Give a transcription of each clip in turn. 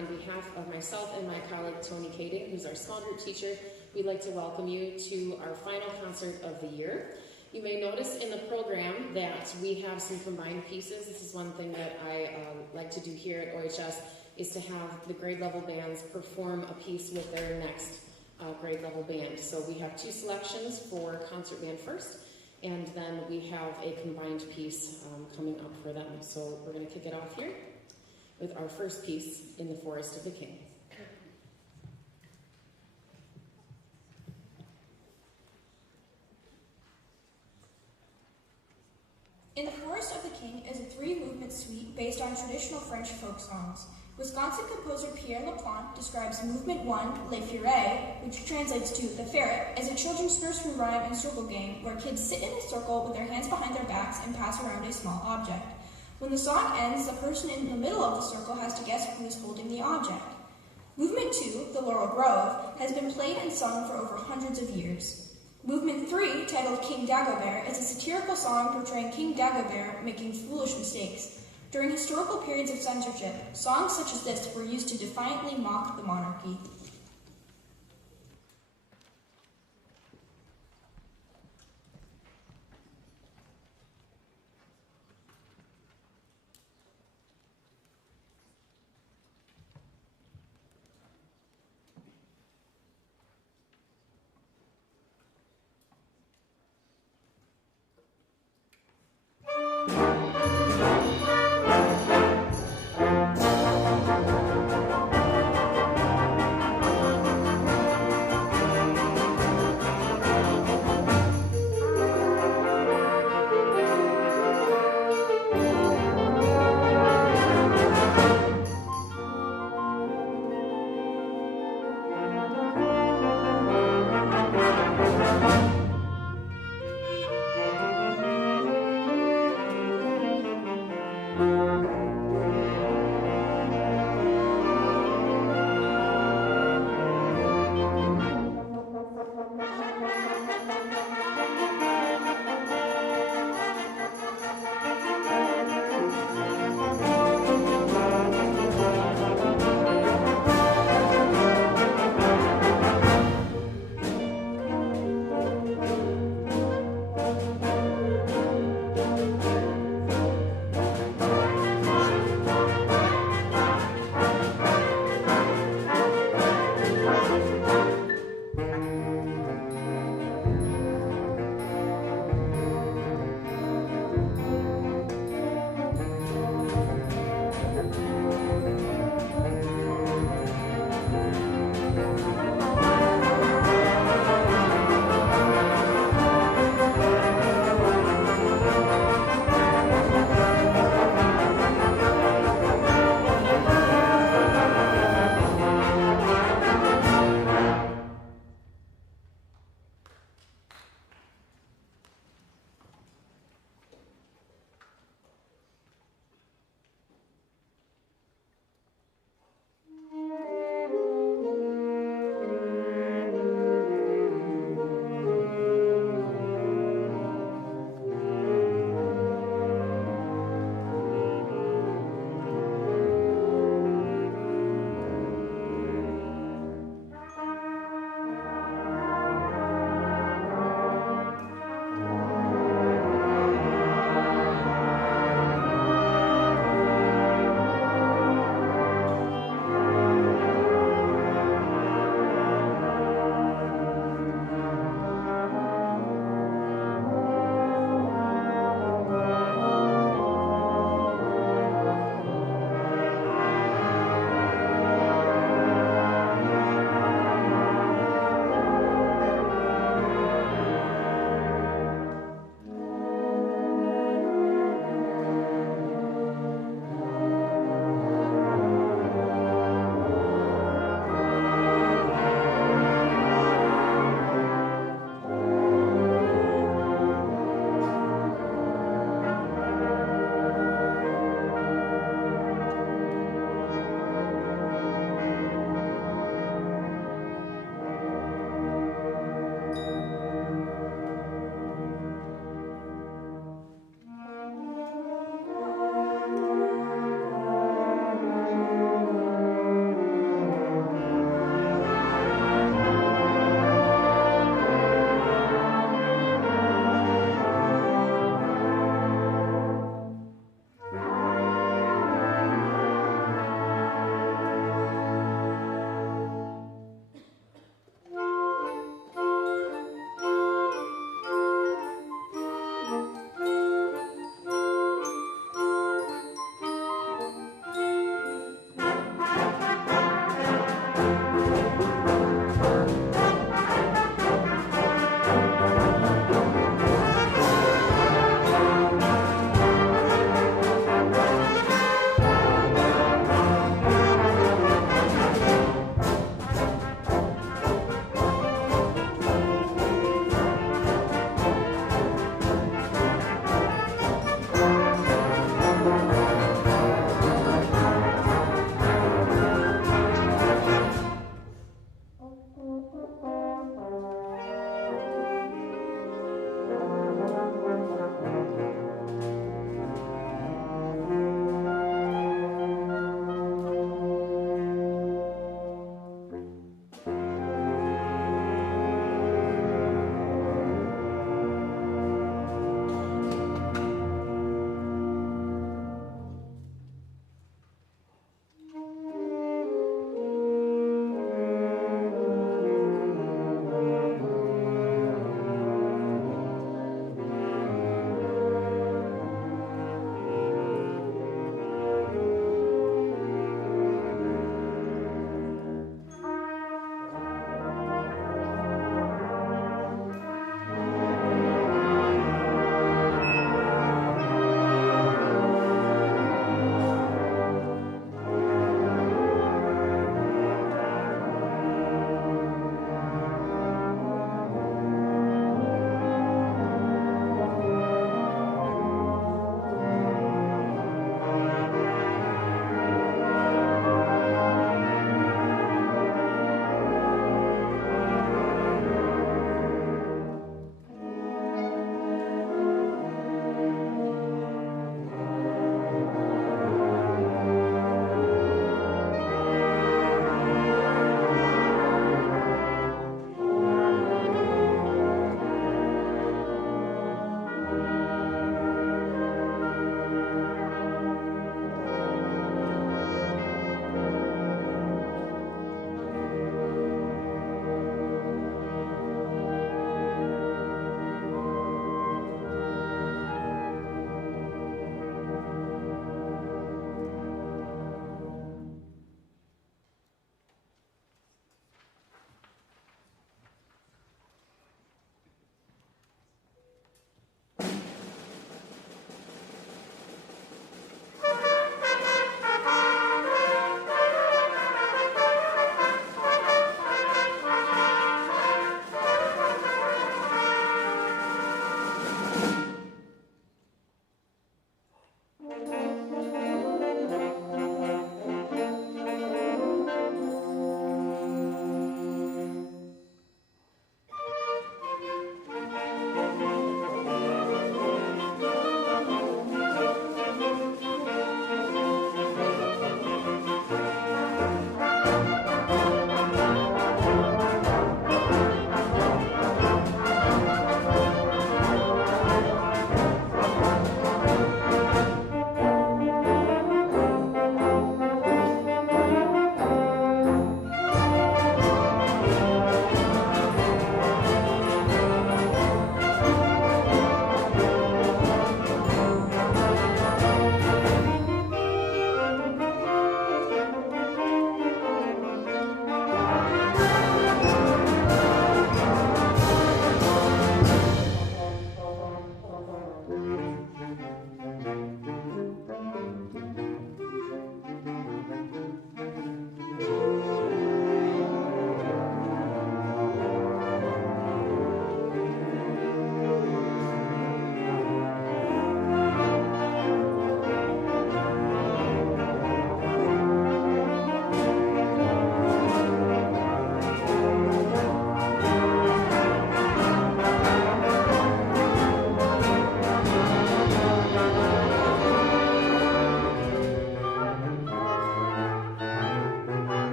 on behalf of myself and my colleague Tony Kading, who's our small group teacher, we'd like to welcome you to our final concert of the year. You may notice in the program that we have some combined pieces. This is one thing that I like to do here at OHS, is to have the grade level bands perform a piece with their next grade level band. So we have two selections for concert band first, and then we have a combined piece coming up for them. So we're going to kick it off here with our first piece, In the Forest of the King. In the Forest of the King is a three-movement suite based on traditional French folk songs. Wisconsin composer Pierre Laplante describes Movement 1, Le Ferret, which translates to The Ferret, as a children's nursery rhyme and circle game where kids sit in a circle with their hands behind their backs and pass around a small object. When the song ends, the person in the middle of the circle has to guess who is holding the object. Movement 2, The Laurel Grove, has been played and sung for over hundreds of years. Movement 3, titled King Dagobert, is a satirical song portraying King Dagobert making foolish mistakes. During historical periods of censorship, songs such as this were used to defiantly mock the monarchy.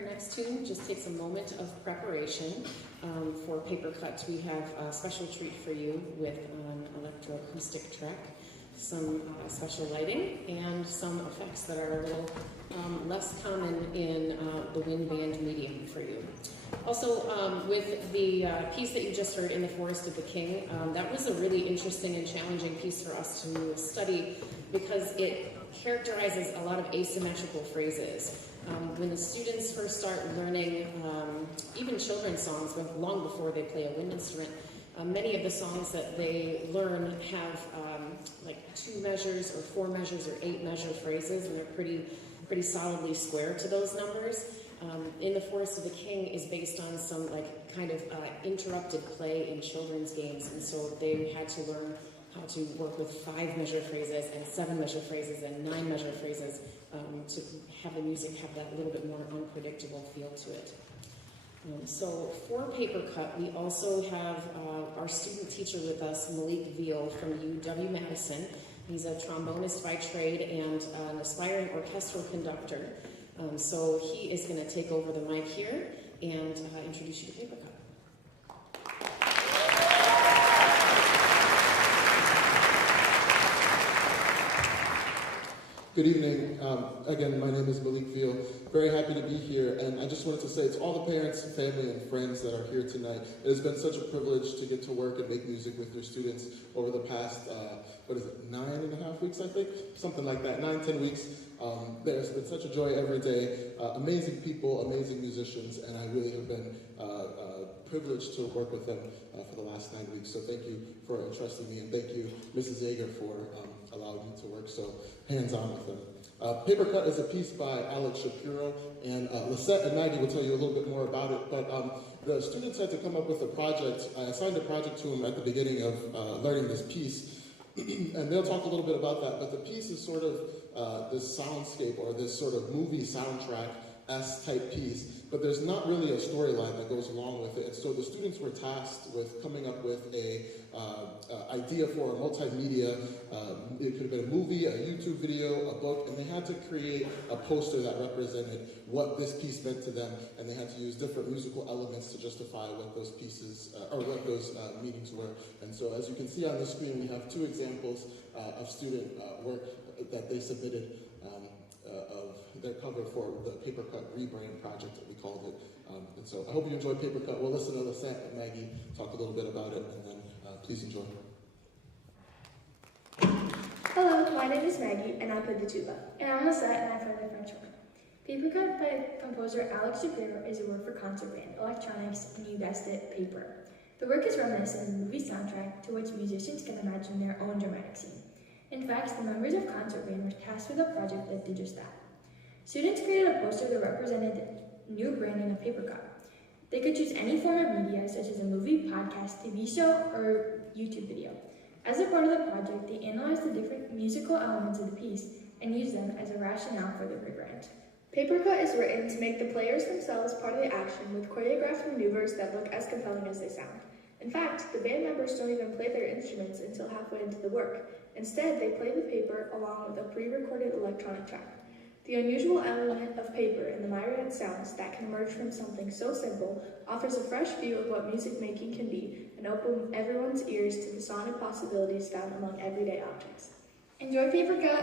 our next tune just takes a moment of preparation for paper cut. We have a special treat for you with an electroacoustic track, some special lighting, and some effects that are a little less common in the wind band medium for you. Also, with the piece that you just heard, In the Forest of the King, that was a really interesting and challenging piece for us to study because it characterizes a lot of asymmetrical phrases. When the students first start learning even children's songs, long before they play a wind instrument, many of the songs that they learn have like 2 measures or 4 measures or 8 measure phrases, and they're pretty solidly square to those numbers. In the Forest of the King is based on some like kind of interrupted play in children's games, and so they had to learn how to work with 5 measure phrases and 7 measure phrases and 9 measure phrases to have the music have that little bit more unpredictable feel to it. So for Paper Cut, we also have our student teacher with us, Malik Veal from UW-Madison. He's a trombonist by trade and an aspiring orchestral conductor. So he is going to take over the mic here and introduce you to Paper Cut. Good evening. Again, my name is Malik Veal. Very happy to be here, and I just wanted to say to all the parents, family, and friends that are here tonight, it has been such a privilege to get to work and make music with your students over the past, 9.5 weeks, I think? Something like that, 9-10 weeks. There's been such a joy every day. Amazing people, amazing musicians, and I really have been privileged to work with them for the last 9 weeks. So thank you for entrusting me, and thank you, Mrs. Zager, for allowing me to work so hands-on with them. Paper Cut is a piece by Alex Shapiro, and Lisette and Maggie will tell you a little bit more about it, but the students had to come up with a project. I assigned a project to them at the beginning of learning this piece, and they'll talk a little bit about that, but the piece is sort of this soundscape or this sort of movie soundtrack-esque type piece, but there's not really a storyline that goes along with it. And so the students were tasked with coming up with a idea for a multimedia. It could have been a movie, a YouTube video, a book, and they had to create a poster that represented what this piece meant to them, and they had to use different musical elements to justify what those pieces, or what those meanings were. And so as you can see on the screen, we have 2 examples of student work that they submitted of their cover for the Paper Cut rebrand project that we called it. And so I hope you enjoyed Paper Cut. We'll listen to Lisette and Maggie talk a little bit about it, and then please enjoy. Hello, my name is Maggie, and I play the tuba. And I'm Lisette, and I play the French horn. Paper Cut by composer Alex Shapiro is a work for concert band, electronics, and you guessed it, paper. The work is reminiscent of the movie soundtrack to which musicians can imagine their own dramatic scene. In fact, the members of concert band were tasked with a project that did just that. Students created a poster that represented the new branding of Paper Cut. They could choose any form of media, such as a movie, podcast, TV show, or YouTube video. As a part of the project, they analyzed the different musical elements of the piece and used them as a rationale for the rebrand. Paper Cut is written to make the players themselves part of the action with choreographed maneuvers that look as compelling as they sound. In fact, the band members don't even play their instruments until halfway into the work. Instead, they play the paper along with a pre-recorded electronic track. The unusual element of paper and the myriad sounds that can emerge from something so simple offers a fresh view of what music making can be and open everyone's ears to the sonic possibilities found among everyday objects. Enjoy Paper Cut!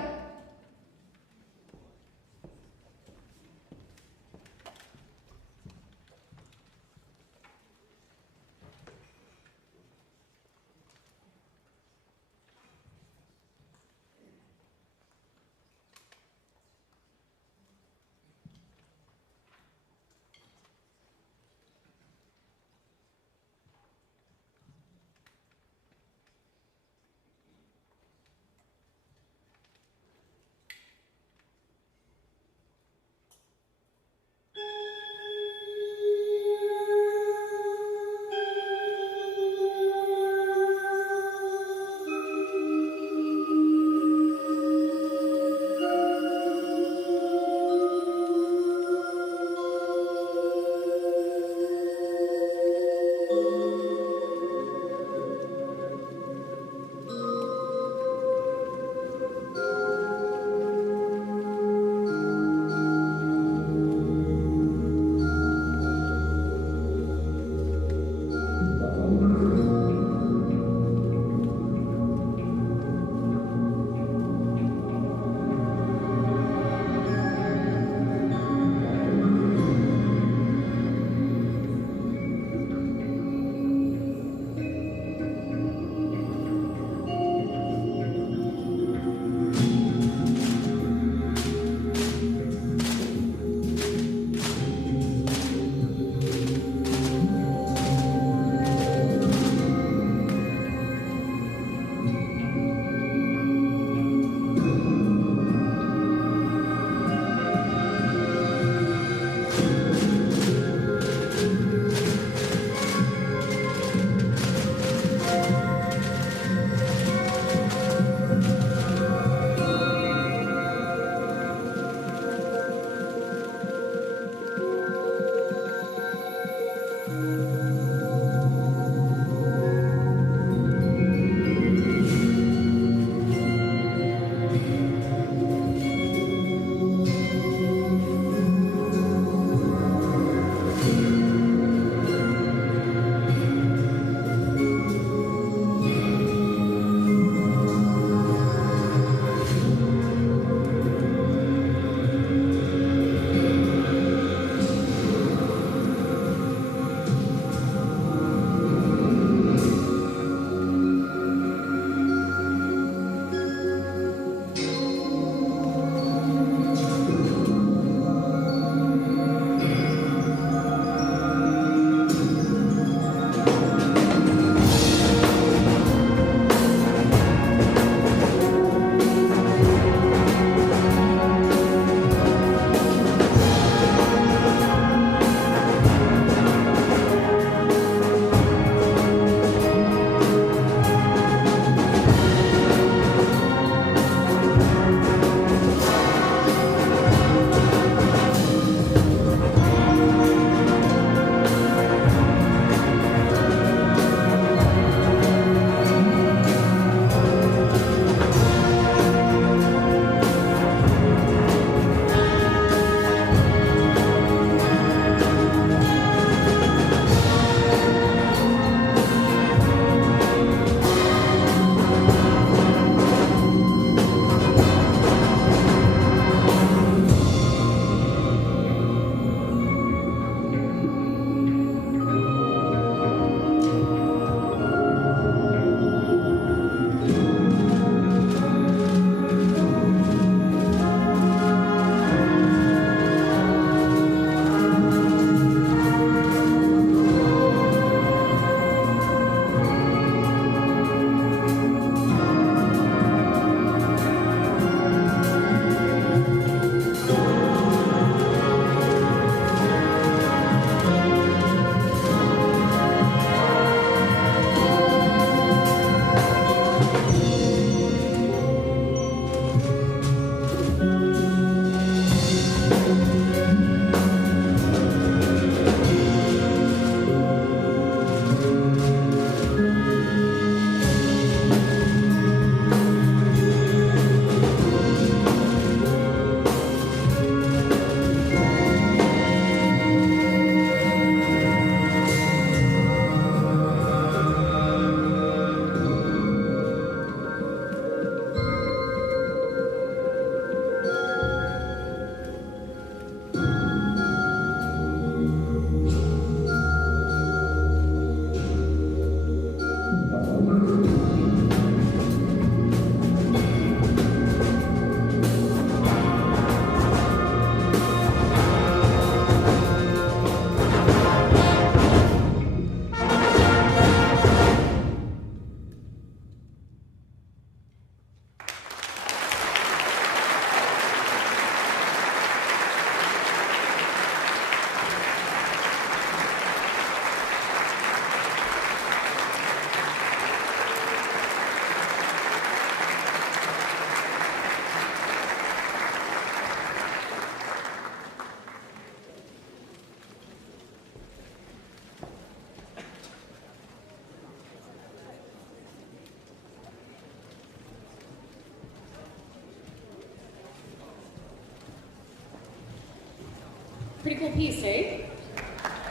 Pretty cool piece, hey?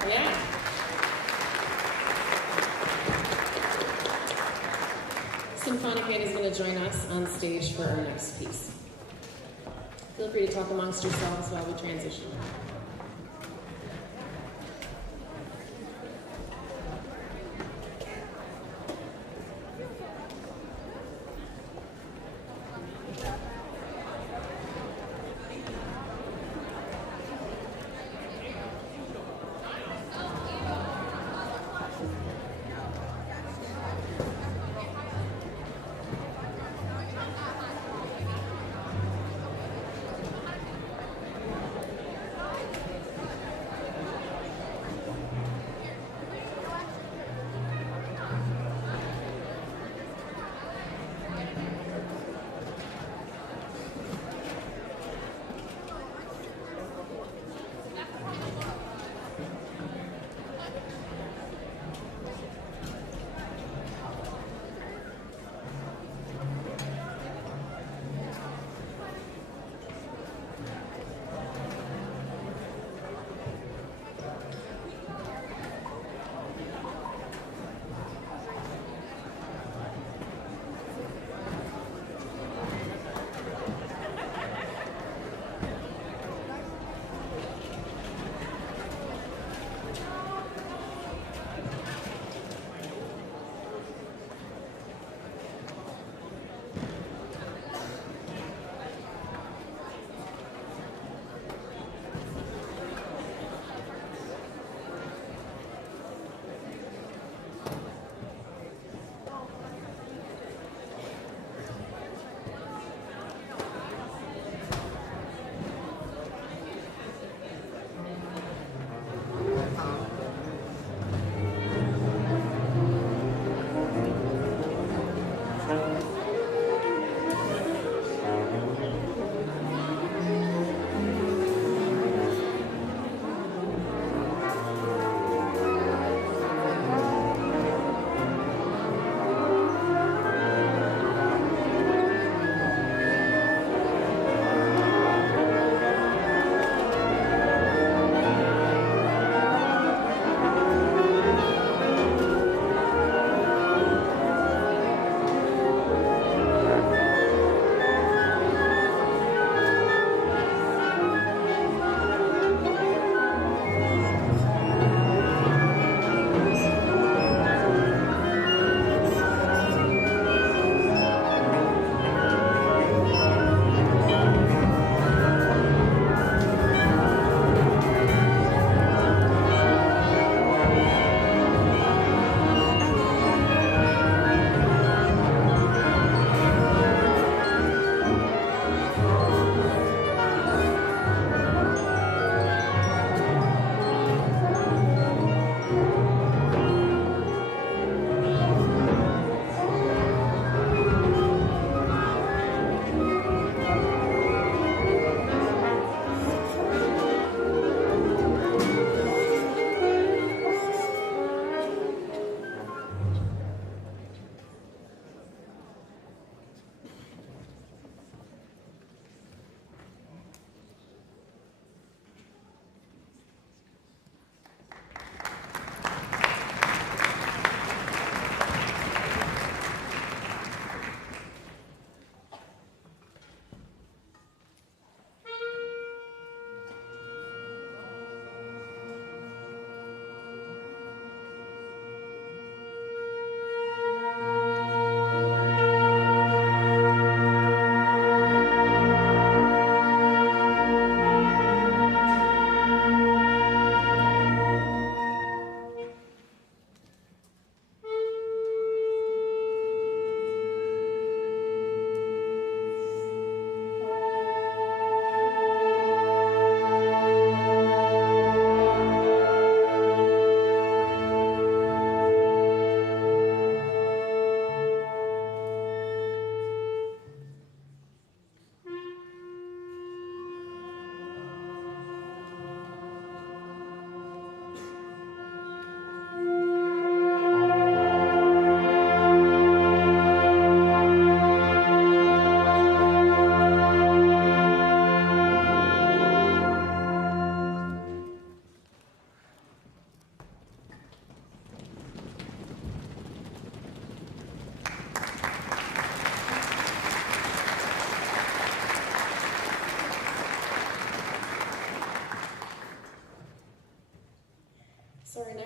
Yeah. Symphonic Band is going to join us on stage for our next piece. Feel free to talk amongst yourselves while we transition.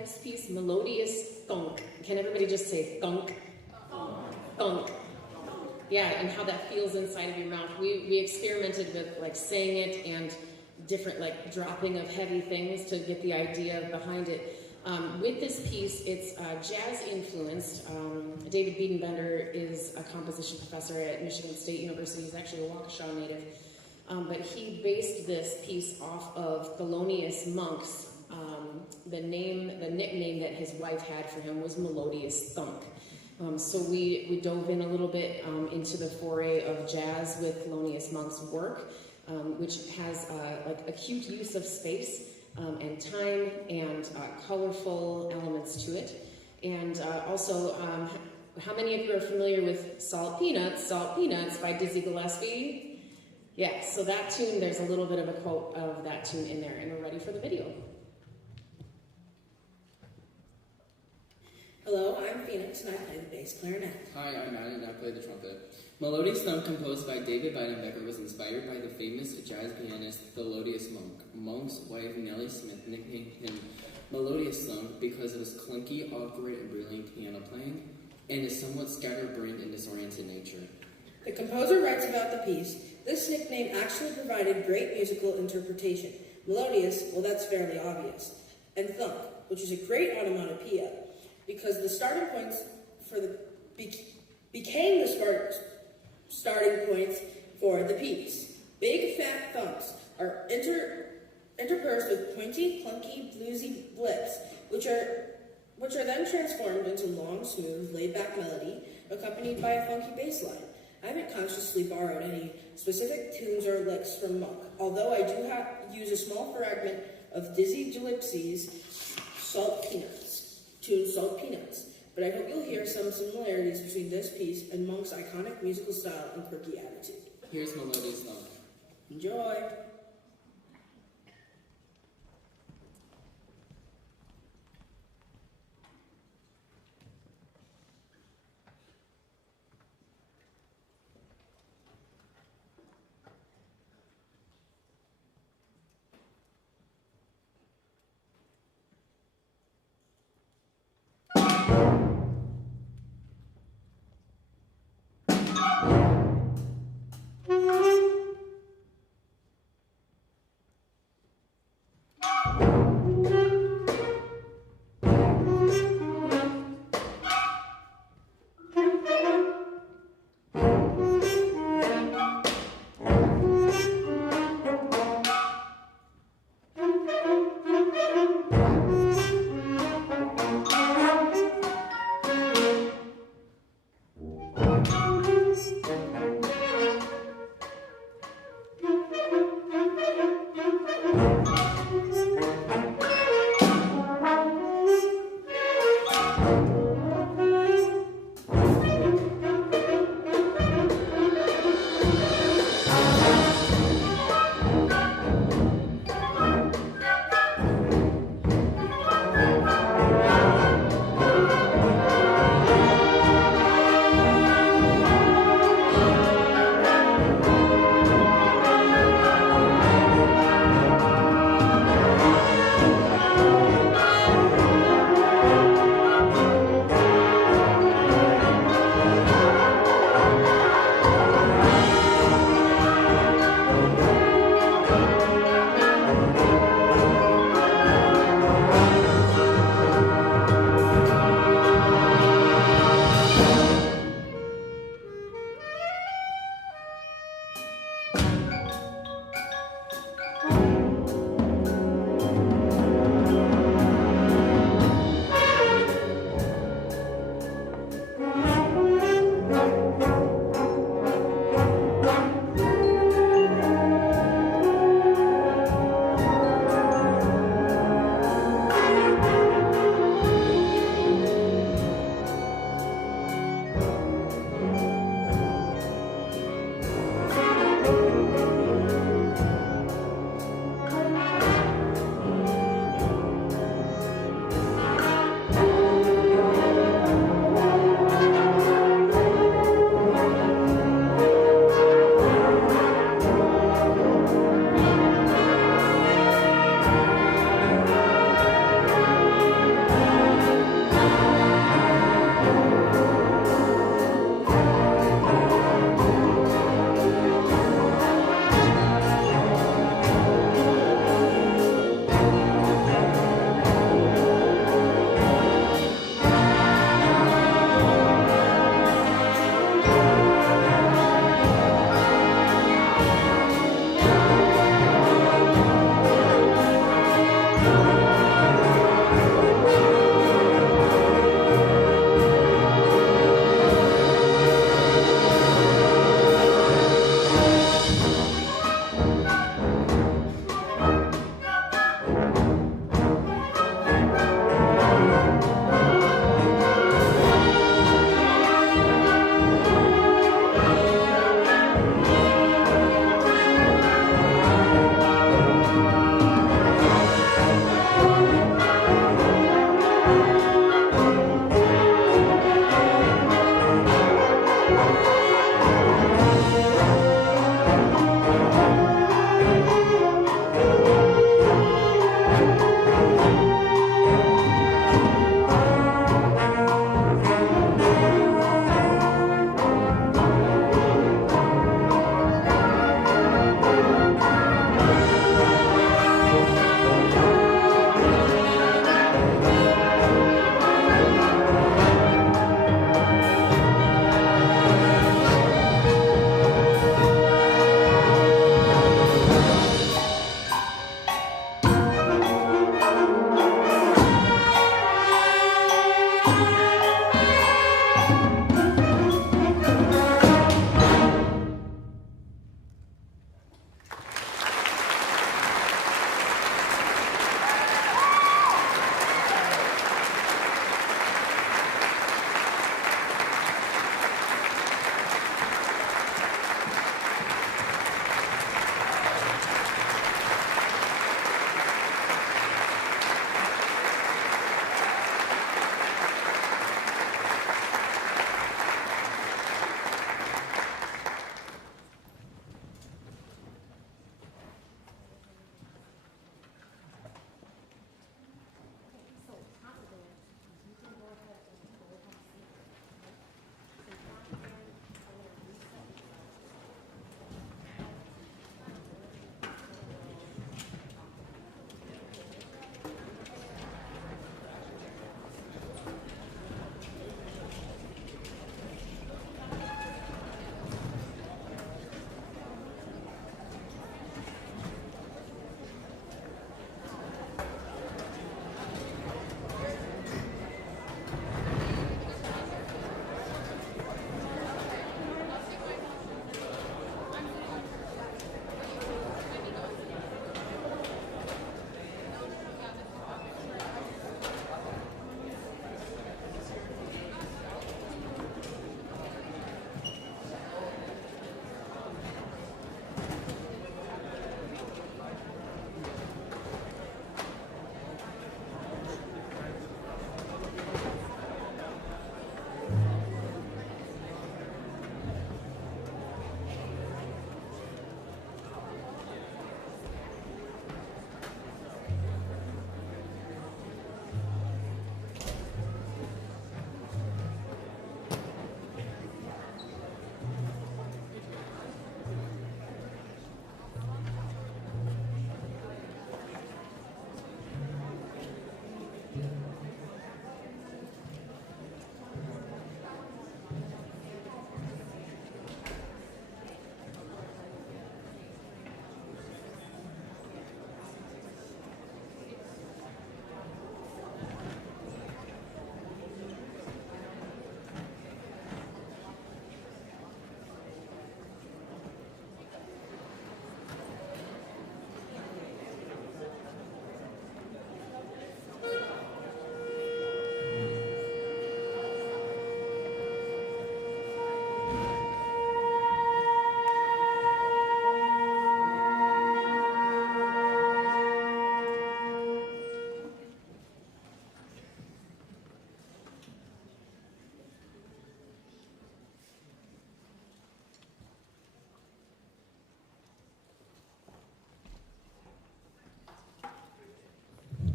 next piece, Melodious Thunk. Can everybody just say thunk? Thunk. Yeah, and how that feels inside of your mouth. We experimented with like saying it and different like dropping of heavy things to get the idea behind it. With this piece, it's jazz influenced. David Biedenbender is a composition professor at Michigan State University. He's actually a Waukesha native. But he based this piece off of Thelonious Monk's. The nickname that his wife had for him was Melodious Thunk. So we dove in a little bit into the foray of jazz with Thelonious Monk's work, which has like acute use of space and time and colorful elements to it. And also, how many of you are familiar with Salt Peanuts by Dizzy Gillespie? Yeah, so that tune, there's a little bit of a quote of that tune in there, and we're ready for the video. Hello, I'm Phoenix, and I play the bass clarinet. Hi, I'm Maddie, and I play the trumpet. Melodious Thunk, composed by David Biedenbecker, was inspired by the famous jazz pianist Thelonious Monk. Monk's wife, Nellie Smith, nicknamed him Melodious Thunk because of his clunky, awkward, and brilliant piano playing, and his somewhat scatterbrained and disoriented nature. The composer writes about the piece, this nickname actually provided great musical interpretation. Melodious, well, that's fairly obvious. And thunk, which is a great onomatopoeia, because the starting points for the became the starting points for the piece. Big fat thumps are interspersed with pointy, clunky, bluesy blips, which are then transformed into long, smooth, laid-back melody, accompanied by a funky bass line. I haven't consciously borrowed any specific tunes or licks from Monk, although I do use a small fragment of Dizzy Gillespie's tune Salt Peanuts, but I hope you'll hear some similarities between this piece and Monk's iconic musical style and quirky attitude. Here's Melodious Thunk. Enjoy!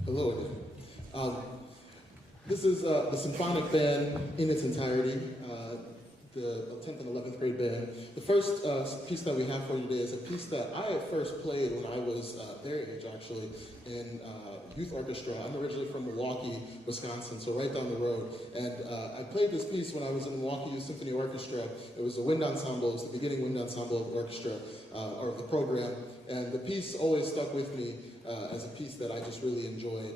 Hello again. This is the symphonic band in its entirety, the 10th and 11th grade band. The first piece that we have for you today is a piece that I first played when I was their age, actually, in youth orchestra. I'm originally from Milwaukee, Wisconsin, so right down the road. And I played this piece when I was in the Milwaukee Youth Symphony Orchestra. It was a wind ensemble. It was the beginning wind ensemble of the orchestra, or the program. And the piece always stuck with me as a piece that I just really enjoyed.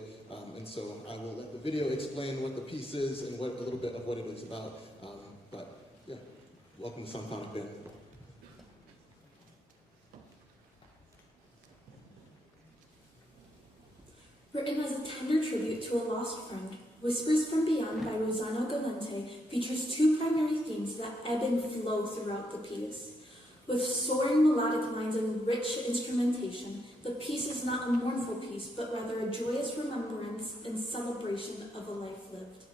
And so I will let the video explain what the piece is and a little bit of what it is about. But yeah, welcome to Symphonic Band. Written as a tender tribute to a lost friend, Whispers from Beyond by Rosanna Galante features two primary themes that ebb and flow throughout the piece. With soaring melodic lines and rich instrumentation, the piece is not a mournful piece, but rather a joyous remembrance and celebration of a life lived.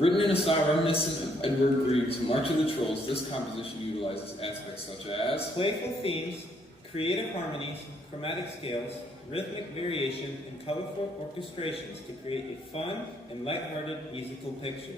Written in a style reminiscent of Edward Grieg's March of the Trolls, this composition utilizes aspects such as playful themes, creative harmonies, chromatic scales, rhythmic variation, and colorful orchestrations to create a fun and lighthearted musical picture.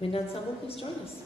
Wind Ensemble, please join us.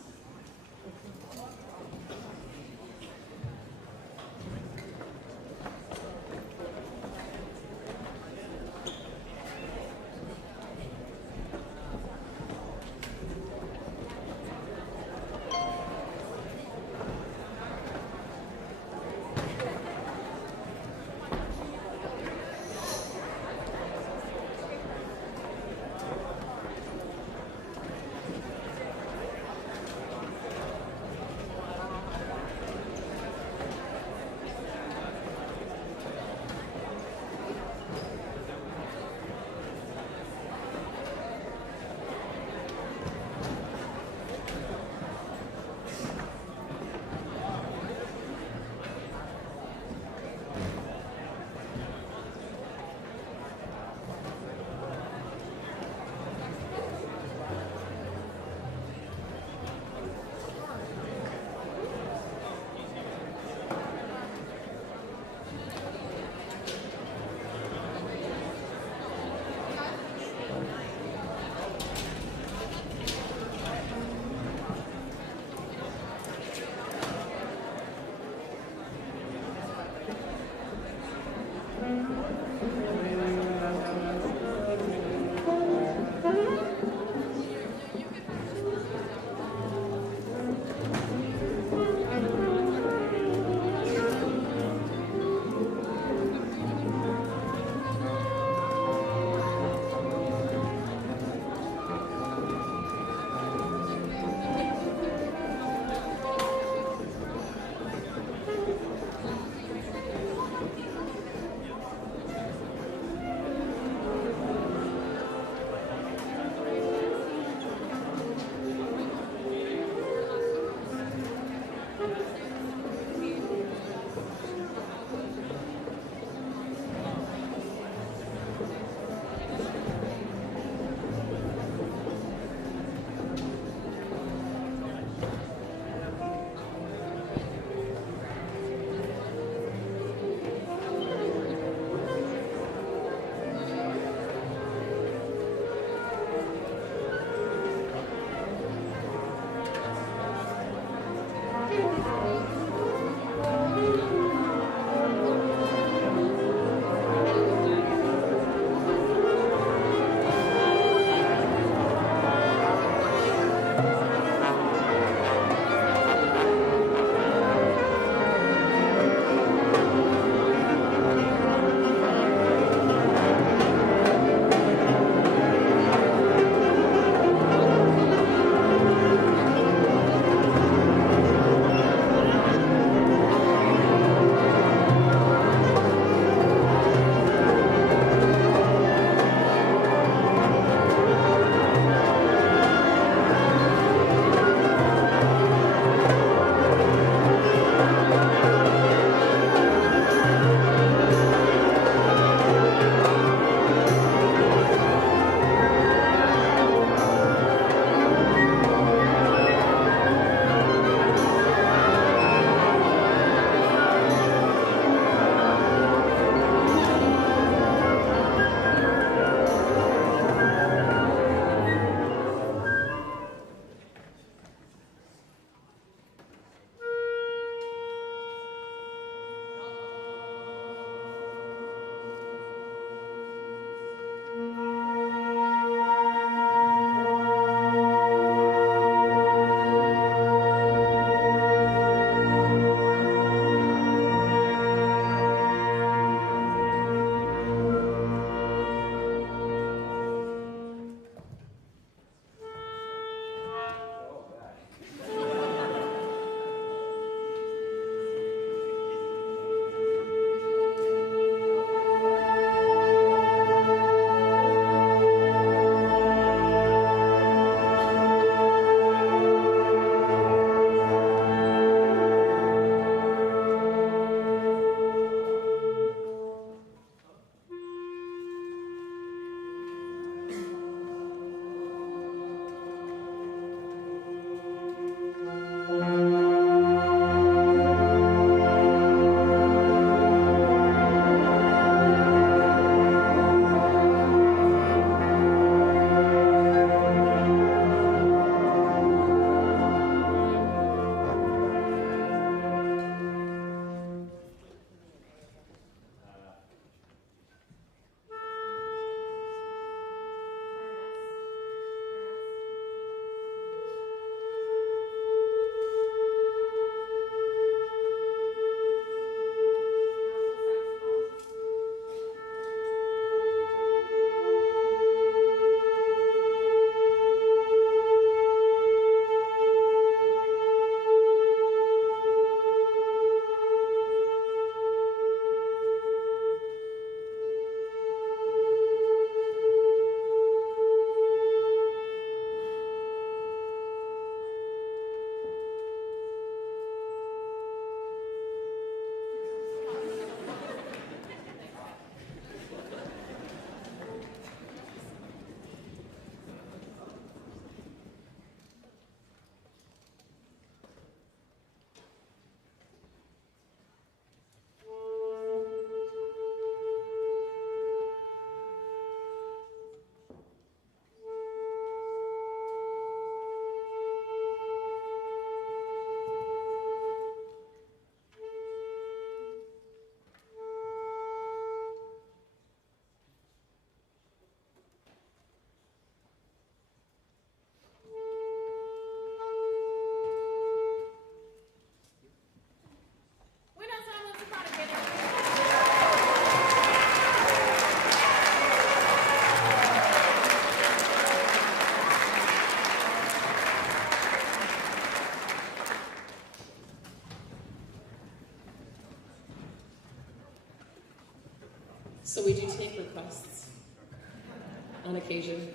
on occasion.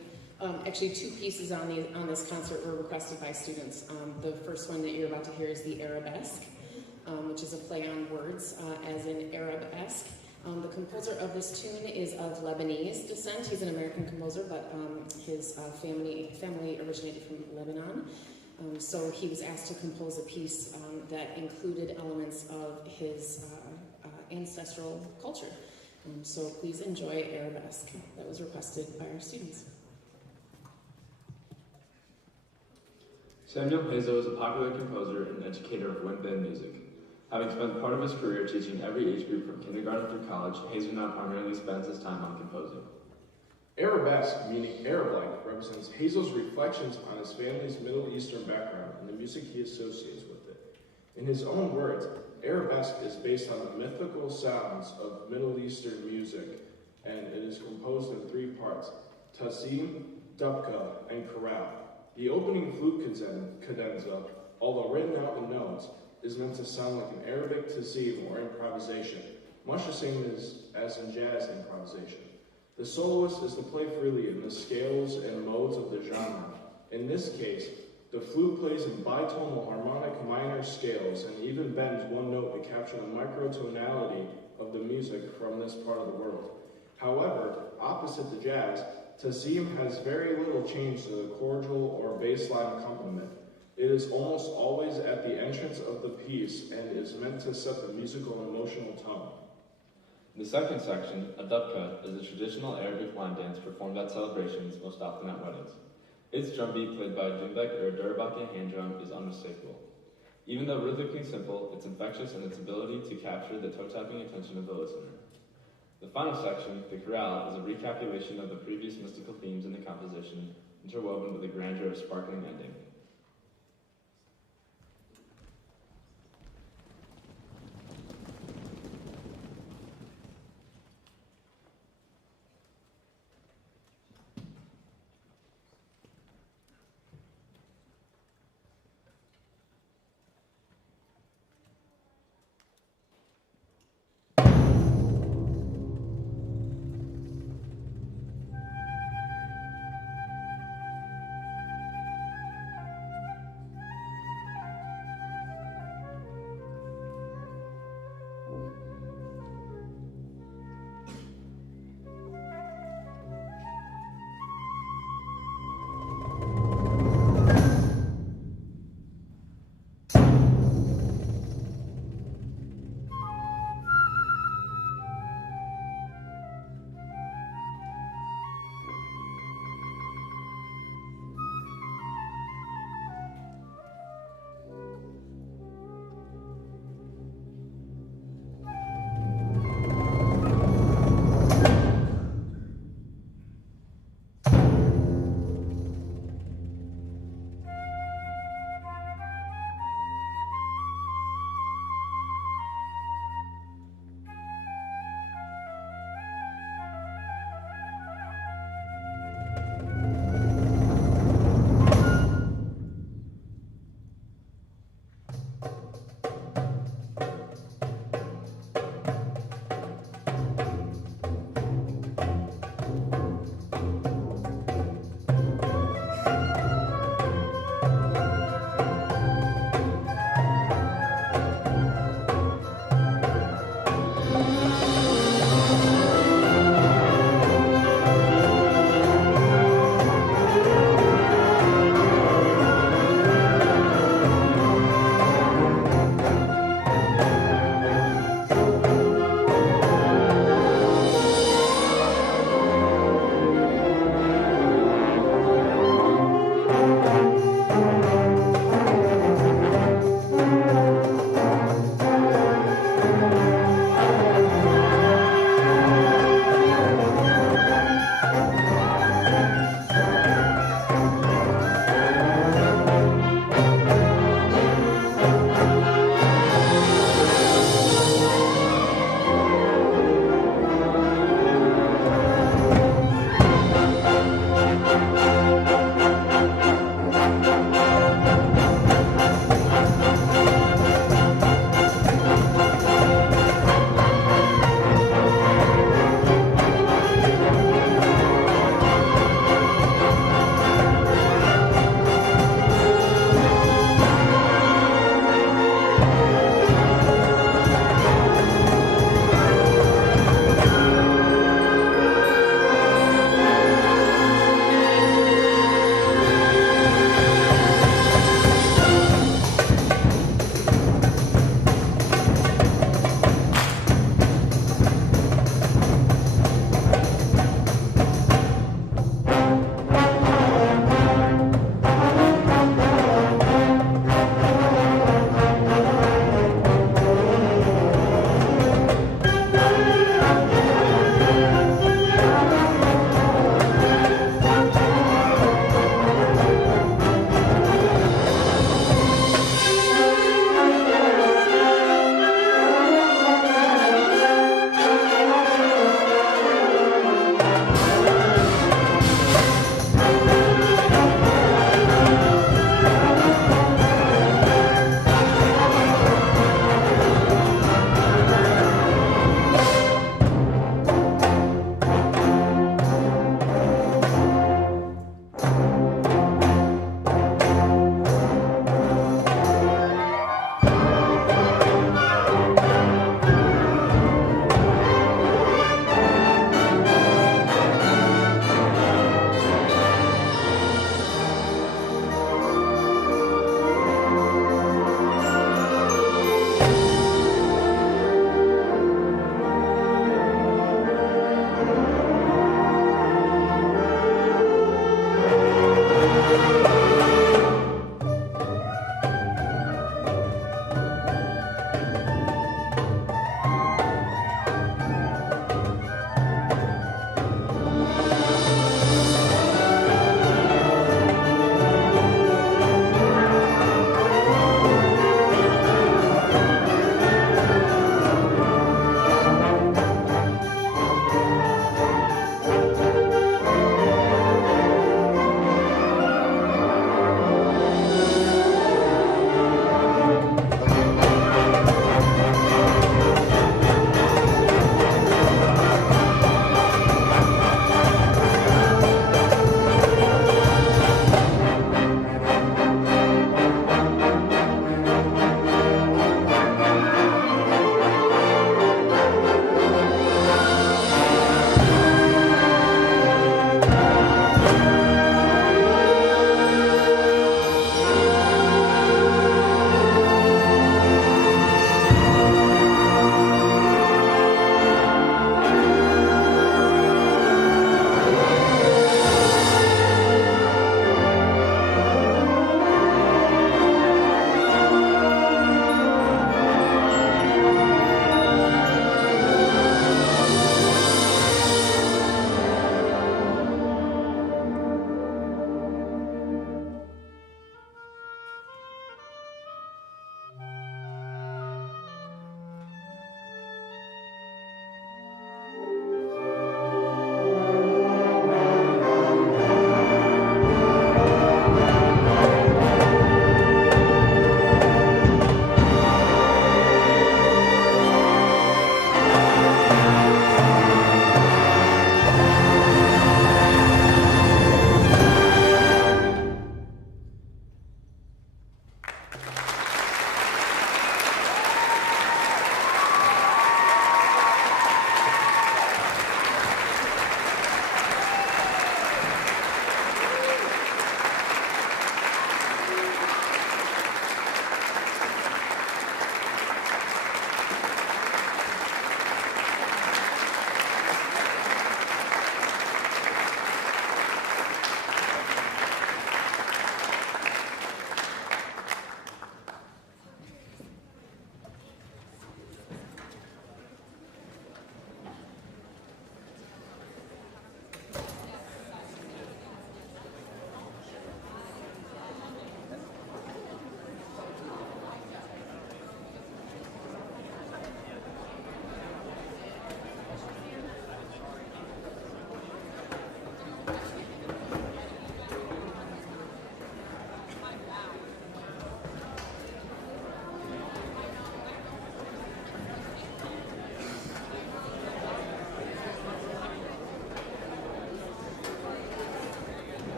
Actually, two pieces on this concert were requested by students. The first one that you're about to hear is the Arabesque, which is a play on words, as in Arab-esque. The composer of this tune is of Lebanese descent. He's an American composer, but his family originated from Lebanon. So he was asked to compose a piece that included elements of his ancestral culture. So please enjoy Arabesque. That was requested by our students. Samuel Hazo is a popular composer and educator of wind band music. Having spent part of his career teaching every age group from kindergarten through college, Hazo now primarily spends his time on composing. Arabesque, meaning Arab-like, represents Hazel's reflections on his family's Middle Eastern background and the music he associates with it. In his own words, Arabesque is based on the mythical sounds of Middle Eastern music, and it is composed in three parts: tazim, dubka, and chorale. The opening flute cadenza, although written out in notes, is meant to sound like an Arabic tazim or improvisation, much the same as in jazz improvisation. The soloist is to play freely in the scales and modes of the genre. In this case, the flute plays in bitonal harmonic minor scales and even bends one note to capture the microtonality of the music from this part of the world. However, opposite the jazz, tazim has very little change to the chordal or bassline accompaniment. It is almost always at the entrance of the piece and is meant to set the musical and emotional tone. The second section, a dubka, is a traditional Arabic line dance performed at celebrations, most often at weddings. Its drum beat, played by a dumbek or darbaki hand drum, is unmistakable. Even though rhythmically simple, it's infectious in its ability to capture the toe-tapping attention of the listener. The final section, the chorale, is a recapitulation of the previous mystical themes in the composition, interwoven with the grandeur of sparkling ending.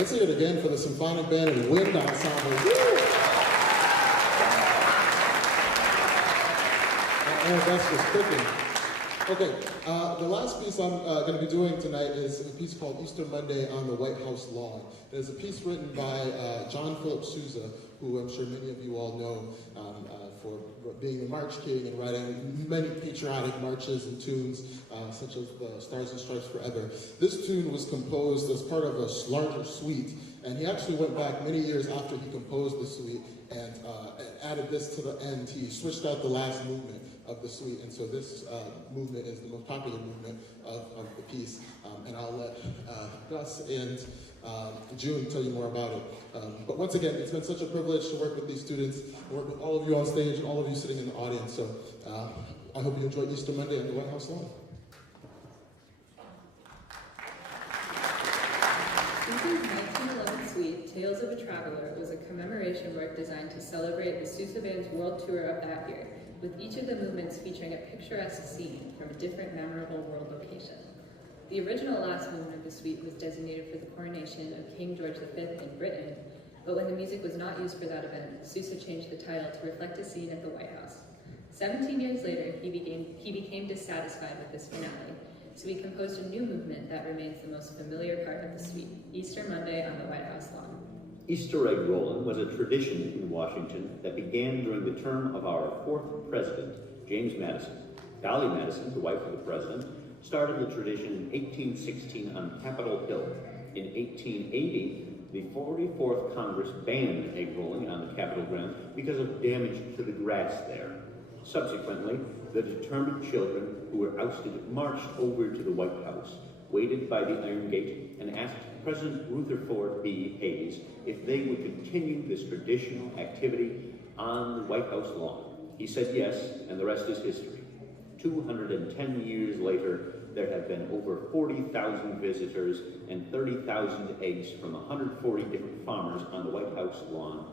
Let's hear it again for the Symphonic Band and Wind Ensemble. Woo! Arabesque is cooking. Okay, the last piece I'm going to be doing tonight is a piece called Easter Monday on the White House Lawn. It is a piece written by John Philip Sousa, who I'm sure many of you all know for being a March King and writing many patriotic marches and tunes, such as the Stars and Stripes Forever. This tune was composed as part of a larger suite, and he actually went back many years after he composed the suite and added this to the end. He switched out the last movement of the suite, and so this movement is the most popular movement of the piece. And I'll let Gus and June tell you more about it. But once again, it's been such a privilege to work with these students, and work with all of you on stage and all of you sitting in the audience. So I hope you enjoy Easter Monday on the White House lawn. Sousa's 1911 suite, Tales of a Traveler, was a commemoration work designed to celebrate the Sousa Band's world tour of that year, with each of the movements featuring a picturesque scene from a different memorable world location. The original last movement of the suite was designated for the coronation of King George V in Britain, but when the music was not used for that event, Sousa changed the title to reflect a scene at the White House. 17 years later, he became dissatisfied with this finale, so he composed a new movement that remains the most familiar part of the suite, Easter Monday on the White House lawn. Easter egg rolling was a tradition in Washington that began during the term of our fourth president, James Madison. Dolly Madison, the wife of the president, started the tradition in 1816 on Capitol Hill. In 1880, the 44th Congress banned egg rolling on the Capitol grounds because of damage to the grass there. Subsequently, the determined children who were ousted marched over to the White House, waited by the Iron Gate, and asked President Rutherford B. Hayes if they would continue this traditional activity on the White House lawn. He said yes, and the rest is history. 210 years later, there have been over 40,000 visitors and 30,000 eggs from 140 different farmers on the White House lawn.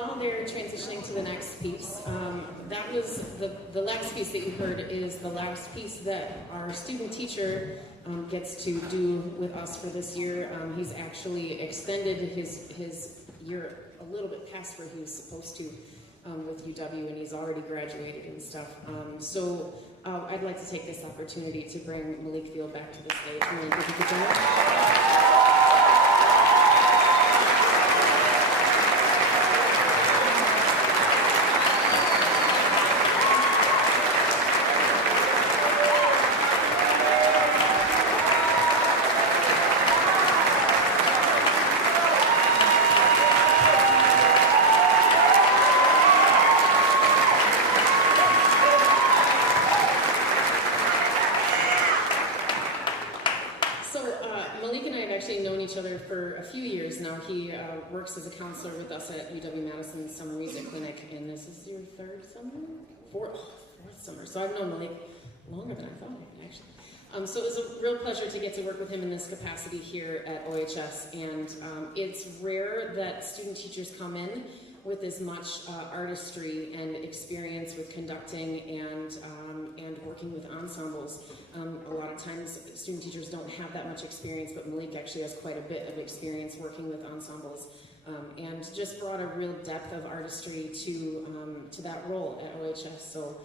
while they're transitioning to the next piece, that was the last piece that you heard is the last piece that our student teacher gets to do with us for this year. He's actually extended his year a little bit past where he was supposed to with UW, and he's already graduated and stuff. So I'd like to take this opportunity to bring Malik Field back to the stage. Malik, if you could join us. For a few years now. He works as a counselor with us at UW-Madison Summer Music Clinic, and this is your fourth summer. So I've known Malik longer than I thought, actually. So it was a real pleasure to get to work with him in this capacity here at OHS, and it's rare that student teachers come in with as much artistry and experience with conducting and working with ensembles. A lot of times student teachers don't have that much experience, but Malik actually has quite a bit of experience working with ensembles and just brought a real depth of artistry to that role at OHS. So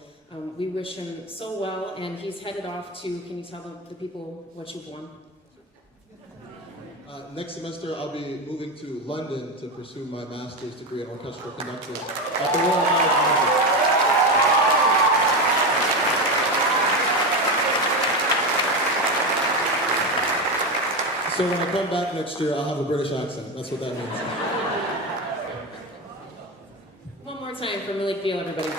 we wish him so well, and he's headed off to, can you tell the people what you've won? Next semester, I'll be moving to London to pursue my master's degree in orchestral conducting at the Royal College of Music. So when I come back next year, I'll have a British accent. That's what that means. One more time for Malik Field, everybody.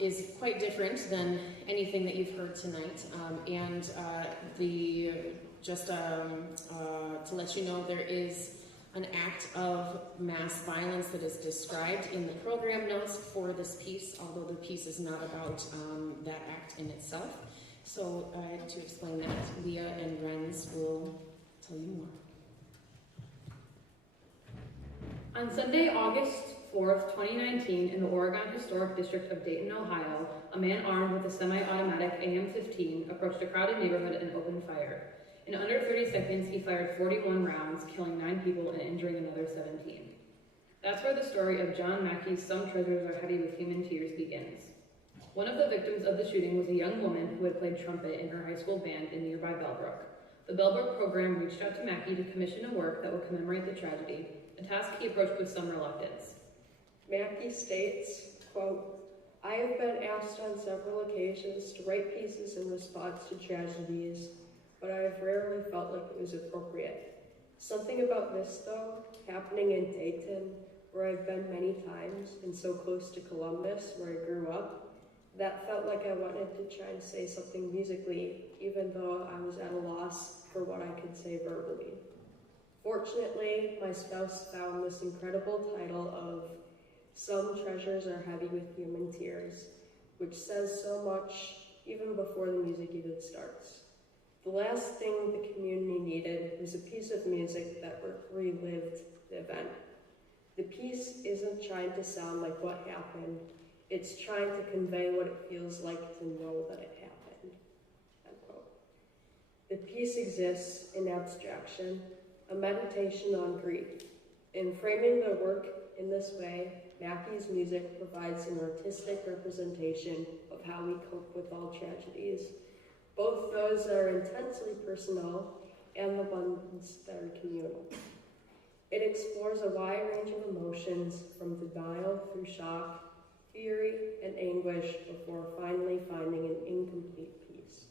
Is quite different than anything that you've heard tonight, to let you know, there is an act of mass violence that is described in the program notes for this piece, although the piece is not about that act in itself. So to explain that, Leah and Renz will tell you more. On Sunday, August 4th, 2019, in the Oregon Historic District of Dayton, Ohio, a man armed with a semi-automatic AM-15 approached a crowded neighborhood and opened fire. In under 30 seconds, he fired 41 rounds, killing 9 people and injuring another 17. That's where the story of John Mackey's Some Treasures Are Heavy with Human Tears begins. One of the victims of the shooting was a young woman who had played trumpet in her high school band in nearby Bellbrook. The Bellbrook program reached out to Mackey to commission a work that would commemorate the tragedy, a task he approached with some reluctance. Mackey states, quote, "I have been asked on several occasions to write pieces in response to tragedies, but I have rarely felt like it was appropriate. Something about this, though, happening in Dayton, where I've been many times, and so close to Columbus, where I grew up, that felt like I wanted to try and say something musically, even though I was at a loss for what I could say verbally. Fortunately, my spouse found this incredible title of Some Treasures Are Heavy with Human Tears, which says so much even before the music even starts. The last thing the community needed was a piece of music that relived the event. The piece isn't trying to sound like what happened, it's trying to convey what it feels like to know that it happened." End quote. The piece exists in abstraction, a meditation on grief. In framing the work in this way, Mackey's music provides an artistic representation of how we cope with all tragedies, both those that are intensely personal and the ones that are communal. It explores a wide range of emotions, from denial through shock, fury, and anguish, before finally finding an incomplete piece.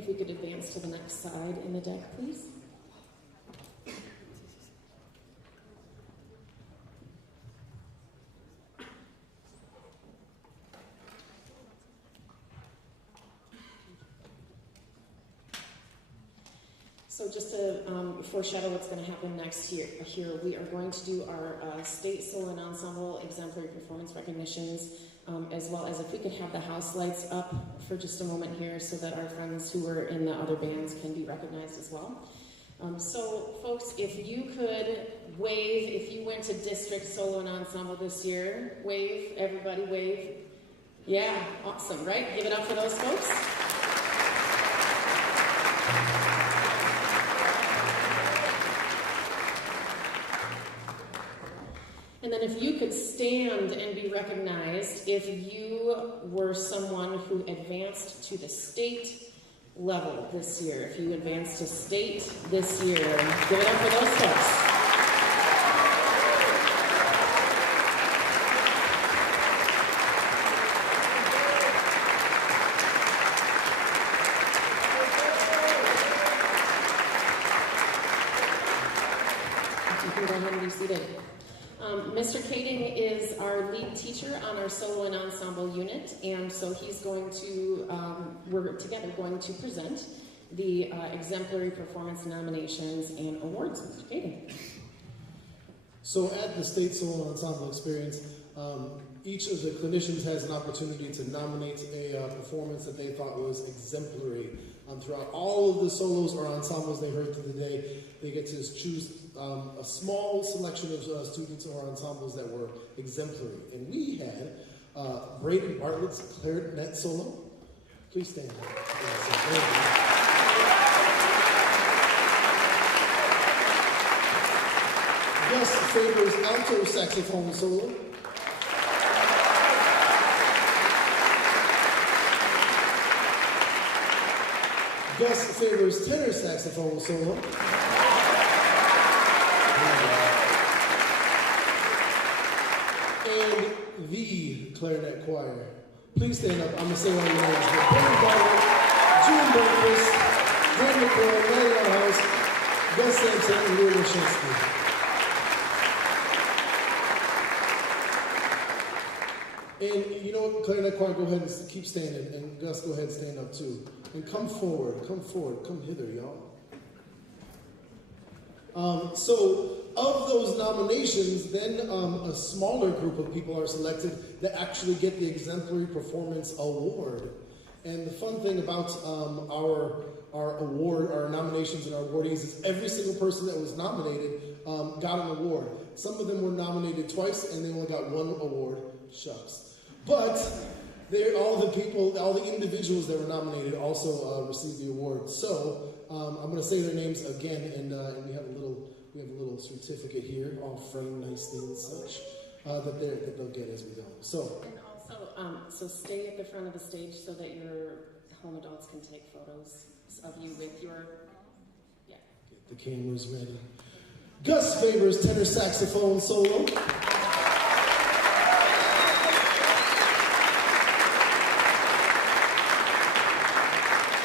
If we could advance to the next side in the deck, please. So just to foreshadow what's going to happen next here, we are going to do our state solo and ensemble exemplary performance recognitions, as well as if we could have the house lights up for just a moment here so that our friends who were in the other bands can be recognized as well. So folks, if you could wave, if you went to district solo and ensemble this year, wave, everybody wave. Yeah, awesome, right? Give it up for those folks. And then if you could stand and be recognized if you were someone who advanced to the state level this year. If you advanced to state this year, give it up for those folks. You can go ahead and be seated. Mr. Kading is our lead teacher on our solo and ensemble unit, and so he's going to, we're together going to present the exemplary performance nominations and awards. Mr. Kading. So at the State Solo Ensemble Experience, each of the clinicians has an opportunity to nominate a performance that they thought was exemplary. Throughout all of the solos or ensembles they heard through the day, they get to choose a small selection of students or ensembles that were exemplary. And we had Braden Bartlett's clarinet solo. Please stand up. Gus Faber's alto saxophone solo. Gus Faber's tenor saxophone solo. And the clarinet choir. Please stand up. I'm going to say all your names. Braden Bartlett, June Berkowitz, Dan McCoy, Maddie House, Gus Sampson, and Leah Wachowski. And you know what, clarinet choir, go ahead and keep standing. And Gus, go ahead and stand up too. And come forward, come hither, y'all. So, of those nominations, then a smaller group of people are selected that actually get the Exemplary Performance Award. And the fun thing about our award, our nominations and our awardees is every single person that was nominated got an award. Some of them were nominated twice and they only got one award. Shucks. But all the individuals that were nominated also received the award. So I'm going to say their names again, and we have a little certificate here, all framed nicely and such, that they'll get as we go. So and also, so stay at the front of the stage so that your home adults can take photos of you with your Get the cameras ready. Gus Faber's tenor saxophone solo.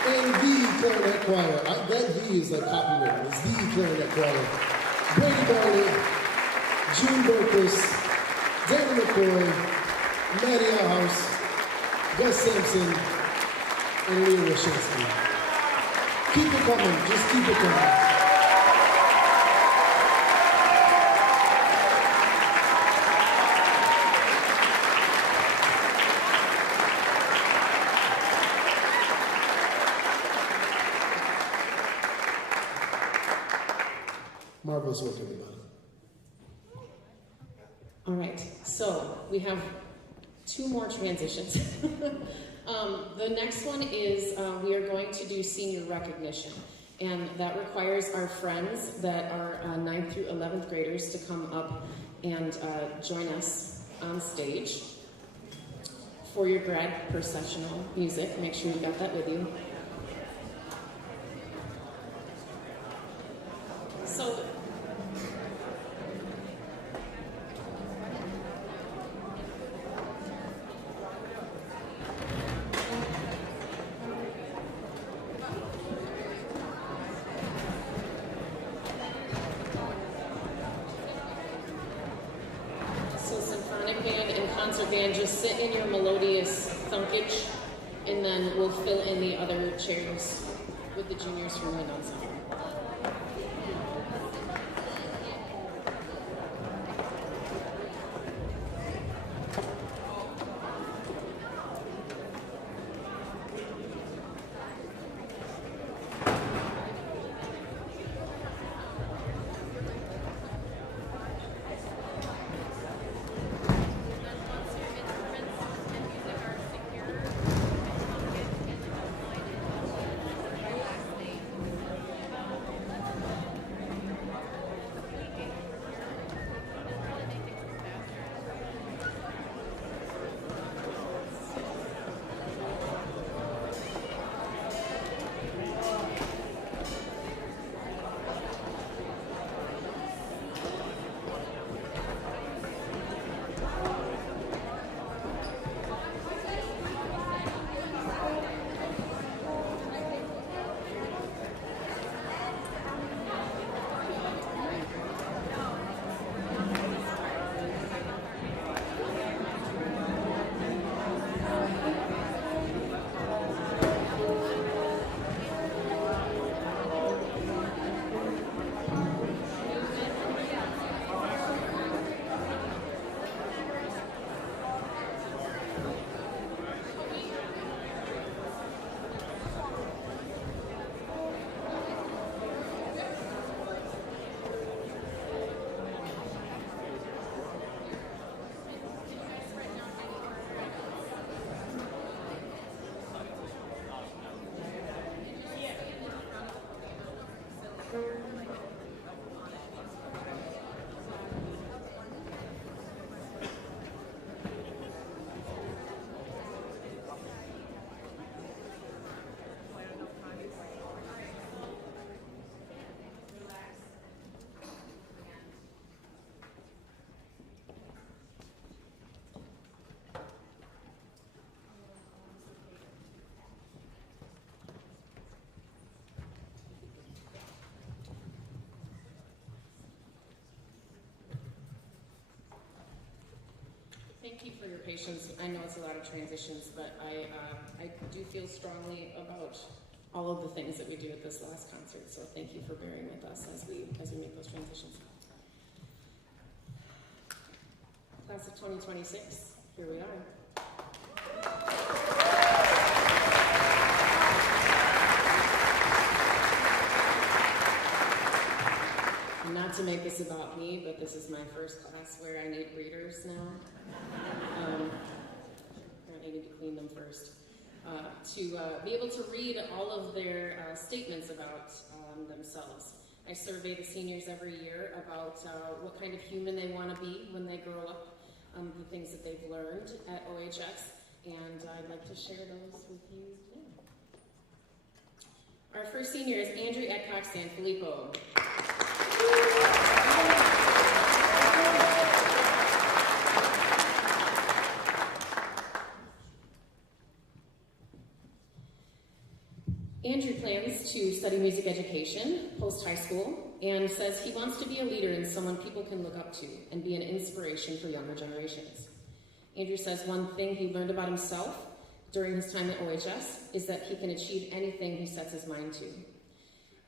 And the clarinet choir. That "the" is like copyright. It's the clarinet choir. Brady Barnett, June Berkowitz, Dana McCoy, Maddie House, Gus Sampson, and Leah Wachowski. Keep it coming. Just keep it coming. Marvelous work, everybody. All right, so we have two more transitions. The next one is we are going to do senior recognition, and that requires our friends that are 9th through 11th graders to come up and join us on stage for your grad processional music. Make sure you got that with you. So Nick Band and Concert Band, just sit in your melodious thunkage, and then we'll fill in the other chairs with the juniors from Wind Ensemble. Thank you for your patience. I know it's a lot of transitions, but I do feel strongly about all of the things that we do at this last concert. So thank you for bearing with us as we make those transitions. Class of 2026, here we are. And not to make this about me, but this is my first class where I need readers now. I need to clean them first. To be able to read all of their statements about themselves. I survey the seniors every year about what kind of human they want to be when they grow up, the things that they've learned at OHS, and I'd like to share those with you now. Our first senior is Andrew Adcock Sanfilippo. Andrew plans to study music education post-high school and says he wants to be a leader and someone people can look up to and be an inspiration for younger generations. Andrew says one thing he learned about himself during his time at OHS is that he can achieve anything he sets his mind to.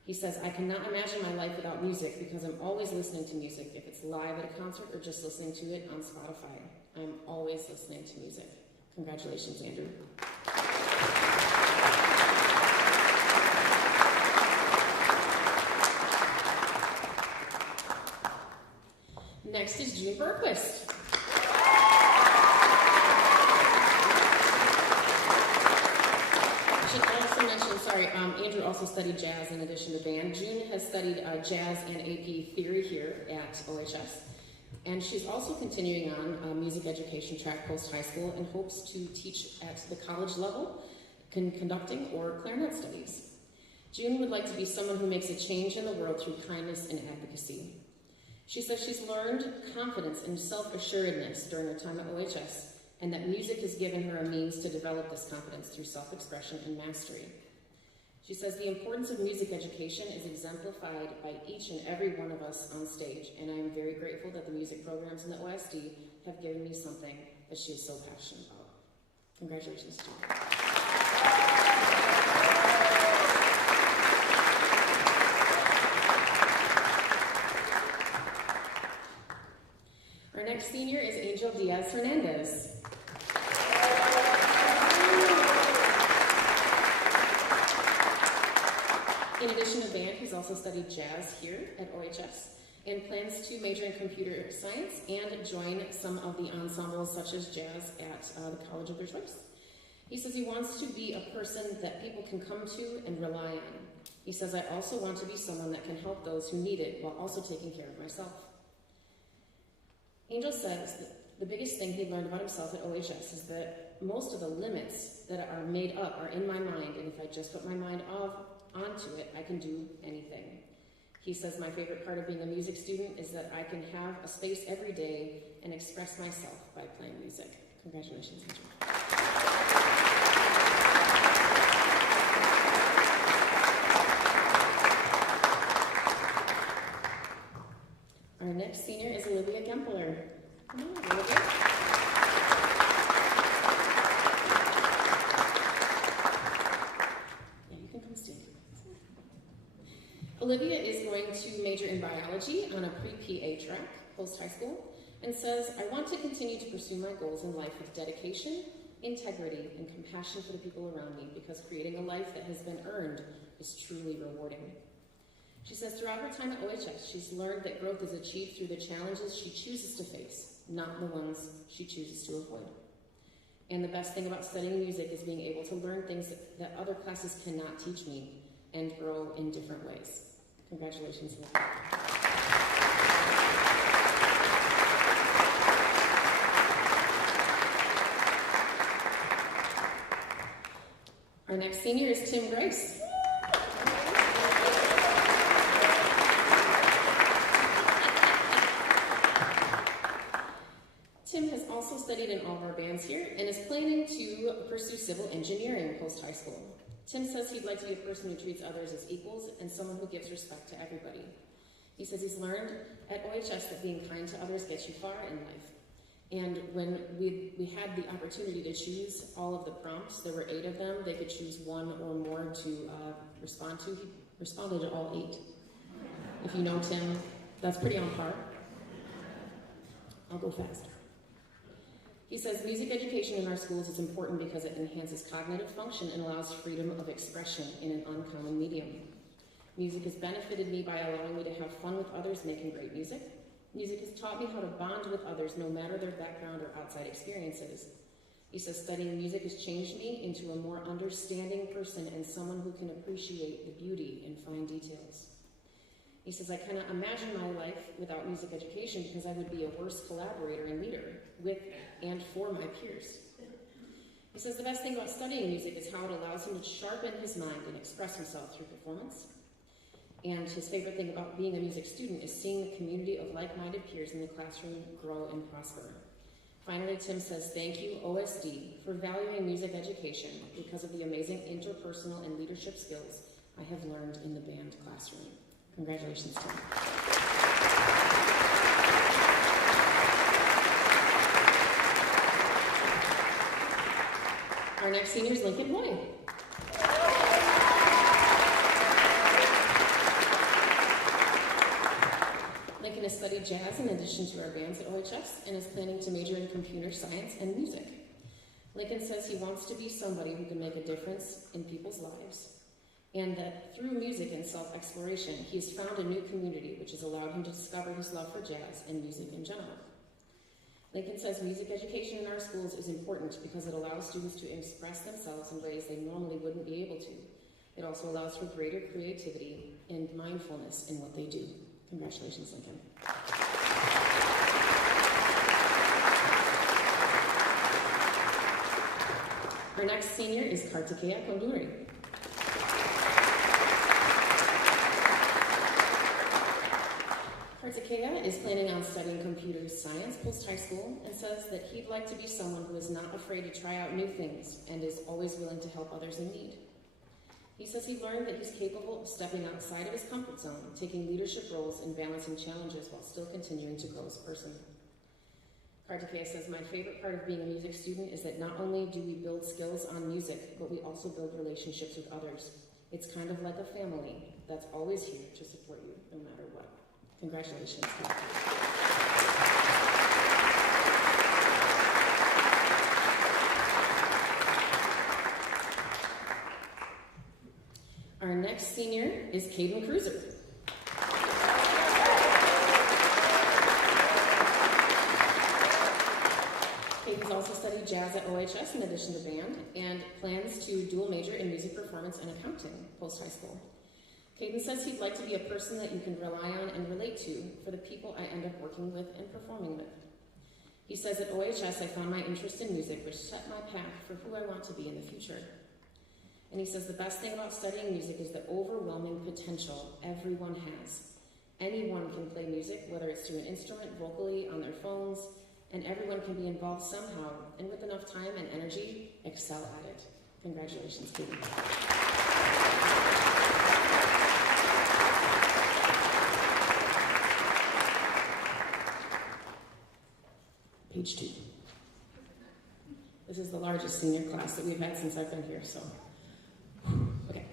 He says, I cannot imagine my life without music because I'm always listening to music, if it's live at a concert or just listening to it on Spotify. I'm always listening to music. Congratulations, Andrew. Next is June Berquist. I should also mention, Andrew also studied jazz in addition to band. June has studied jazz and AP theory here at OHS. And she's also continuing on music education track post-high school and hopes to teach at the college level, conducting or clarinet studies. June would like to be someone who makes a change in the world through kindness and advocacy. She says she's learned confidence and self-assuredness during her time at OHS, and that music has given her a means to develop this confidence through self-expression and mastery. She says the importance of music education is exemplified by each and every one of us on stage, and I am very grateful that the music programs in the OSD have given me something that she is so passionate about. Congratulations to you. Our next senior is Angel Diaz Hernandez. In addition to band, he's also studied jazz here at OHS and plans to major in computer science and join some of the ensembles such as jazz at the college of their choice. He says he wants to be a person that people can come to and rely on. He says, I also want to be someone that can help those who need it while also taking care of myself. Angel says that the biggest thing he learned about himself at OHS is that most of the limits that are made up are in my mind, and if I just put my mind onto it, I can do anything. He says, my favorite part of being a music student is that I can have a space every day and express myself by playing music. Congratulations, Angel. Our next senior is Olivia Kempler. Come on, Olivia. Yeah, you can come stand. Olivia is going to major in biology on a pre-PA track, post-high school, and says, I want to continue to pursue my goals in life with dedication, integrity, and compassion for the people around me, because creating a life that has been earned is truly rewarding. She says throughout her time at OHS, she's learned that growth is achieved through the challenges she chooses to face, not the ones she chooses to avoid. And the best thing about studying music is being able to learn things that other classes cannot teach me and grow in different ways. Congratulations, Olivia. Our next senior is Tim Grace. Tim has also studied in all of our bands here and is planning to pursue civil engineering post-high school. Tim says he'd like to be a person who treats others as equals and someone who gives respect to everybody. He says he's learned at OHS that being kind to others gets you far in life. And when we had the opportunity to choose all of the prompts, there were 8 of them, they could choose one or more to respond to. He responded to all 8. If you know Tim, that's pretty on par. I'll go fast. He says music education in our schools is important because it enhances cognitive function and allows freedom of expression in an uncommon medium. Music has benefited me by allowing me to have fun with others making great music. Music has taught me how to bond with others no matter their background or outside experiences. He says studying music has changed me into a more understanding person and someone who can appreciate the beauty in fine details. He says, I cannot imagine my life without music education because I would be a worse collaborator and leader with and for my peers. He says the best thing about studying music is how it allows him to sharpen his mind and express himself through performance. And his favorite thing about being a music student is seeing the community of like-minded peers in the classroom grow and prosper. Finally, Tim says, thank you, OSD, for valuing music education because of the amazing interpersonal and leadership skills I have learned in the band classroom. Congratulations, Tim. Our next senior is Lincoln Boyd. Lincoln has studied jazz in addition to our bands at OHS and is planning to major in computer science and music. Lincoln says he wants to be somebody who can make a difference in people's lives, and that through music and self-exploration, he has found a new community which has allowed him to discover his love for jazz and music in general. Lincoln says music education in our schools is important because it allows students to express themselves in ways they normally wouldn't be able to. It also allows for greater creativity and mindfulness in what they do. Congratulations, Lincoln. Our next senior is Kartikeya Konduri. Kartikeya is planning on studying computer science post-high school and says that he'd like to be someone who is not afraid to try out new things and is always willing to help others in need. He says he learned that he's capable of stepping outside of his comfort zone, taking leadership roles and balancing challenges while still continuing to grow as a person. Kartikeya says, my favorite part of being a music student is that not only do we build skills on music, but we also build relationships with others. It's kind of like a family that's always here to support you no matter what. Congratulations. Our next senior is Caden Cruiser. Caden's also studied jazz at OHS in addition to band, and plans to dual major in music performance and accounting post-high school. Caden says he'd like to be a person that you can rely on and relate to for the people I end up working with and performing with. He says at OHS I found my interest in music, which set my path for who I want to be in the future. And he says the best thing about studying music is the overwhelming potential everyone has. Anyone can play music, whether it's through an instrument, vocally, on their phones, and everyone can be involved somehow, and with enough time and energy, excel at it. Congratulations, Katie. Page 2. This is the largest senior class that we've had since I've been here, so. Okay.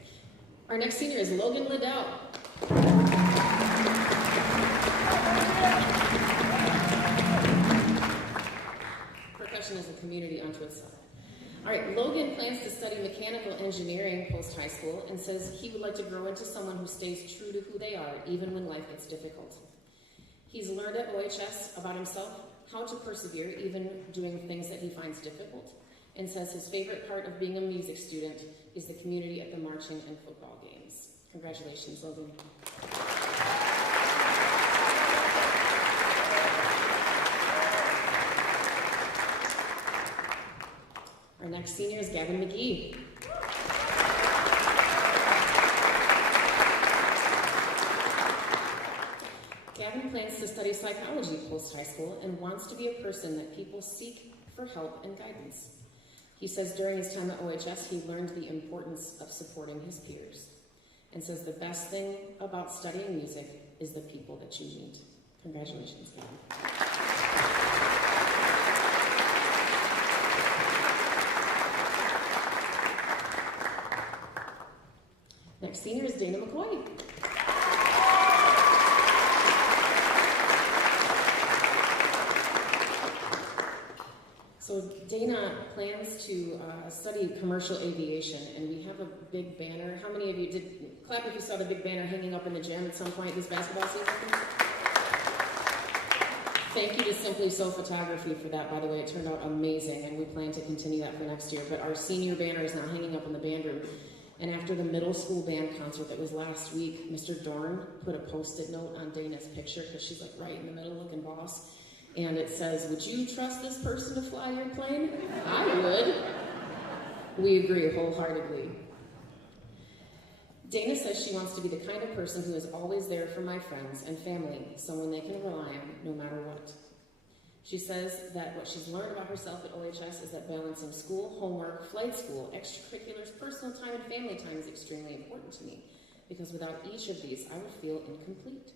Our next senior is Logan Liddell. Percussion is a community unto itself. All right, Logan plans to study mechanical engineering post-high school and says he would like to grow into someone who stays true to who they are, even when life gets difficult. He's learned at OHS about himself, how to persevere, even doing things that he finds difficult, and says his favorite part of being a music student is the community at the marching and football games. Congratulations, Logan. Our next senior is Gavin McGee. Gavin plans to study psychology post-high school and wants to be a person that people seek for help and guidance. He says during his time at OHS, he learned the importance of supporting his peers, and says the best thing about studying music is the people that you meet. Congratulations, Gavin. Next senior is Dana McCoy. So Dana plans to study commercial aviation, and we have a big banner. How many of you did clap if you saw the big banner hanging up in the gym at some point this basketball season? Thank you to Simply So Photography for that, by the way. It turned out amazing, and we plan to continue that for next year. But our senior banner is now hanging up in the band room. And after the middle school band concert that was last week, Mr. Dorn put a Post-it note on Dana's picture, because she's like right in the middle looking boss. And it says, would you trust this person to fly your plane? I would. We agree wholeheartedly. Dana says she wants to be the kind of person who is always there for my friends and family, someone they can rely on no matter what. She says that what she's learned about herself at OHS is that balancing school, homework, flight school, extracurriculars, personal time, and family time is extremely important to me, because without each of these, I would feel incomplete.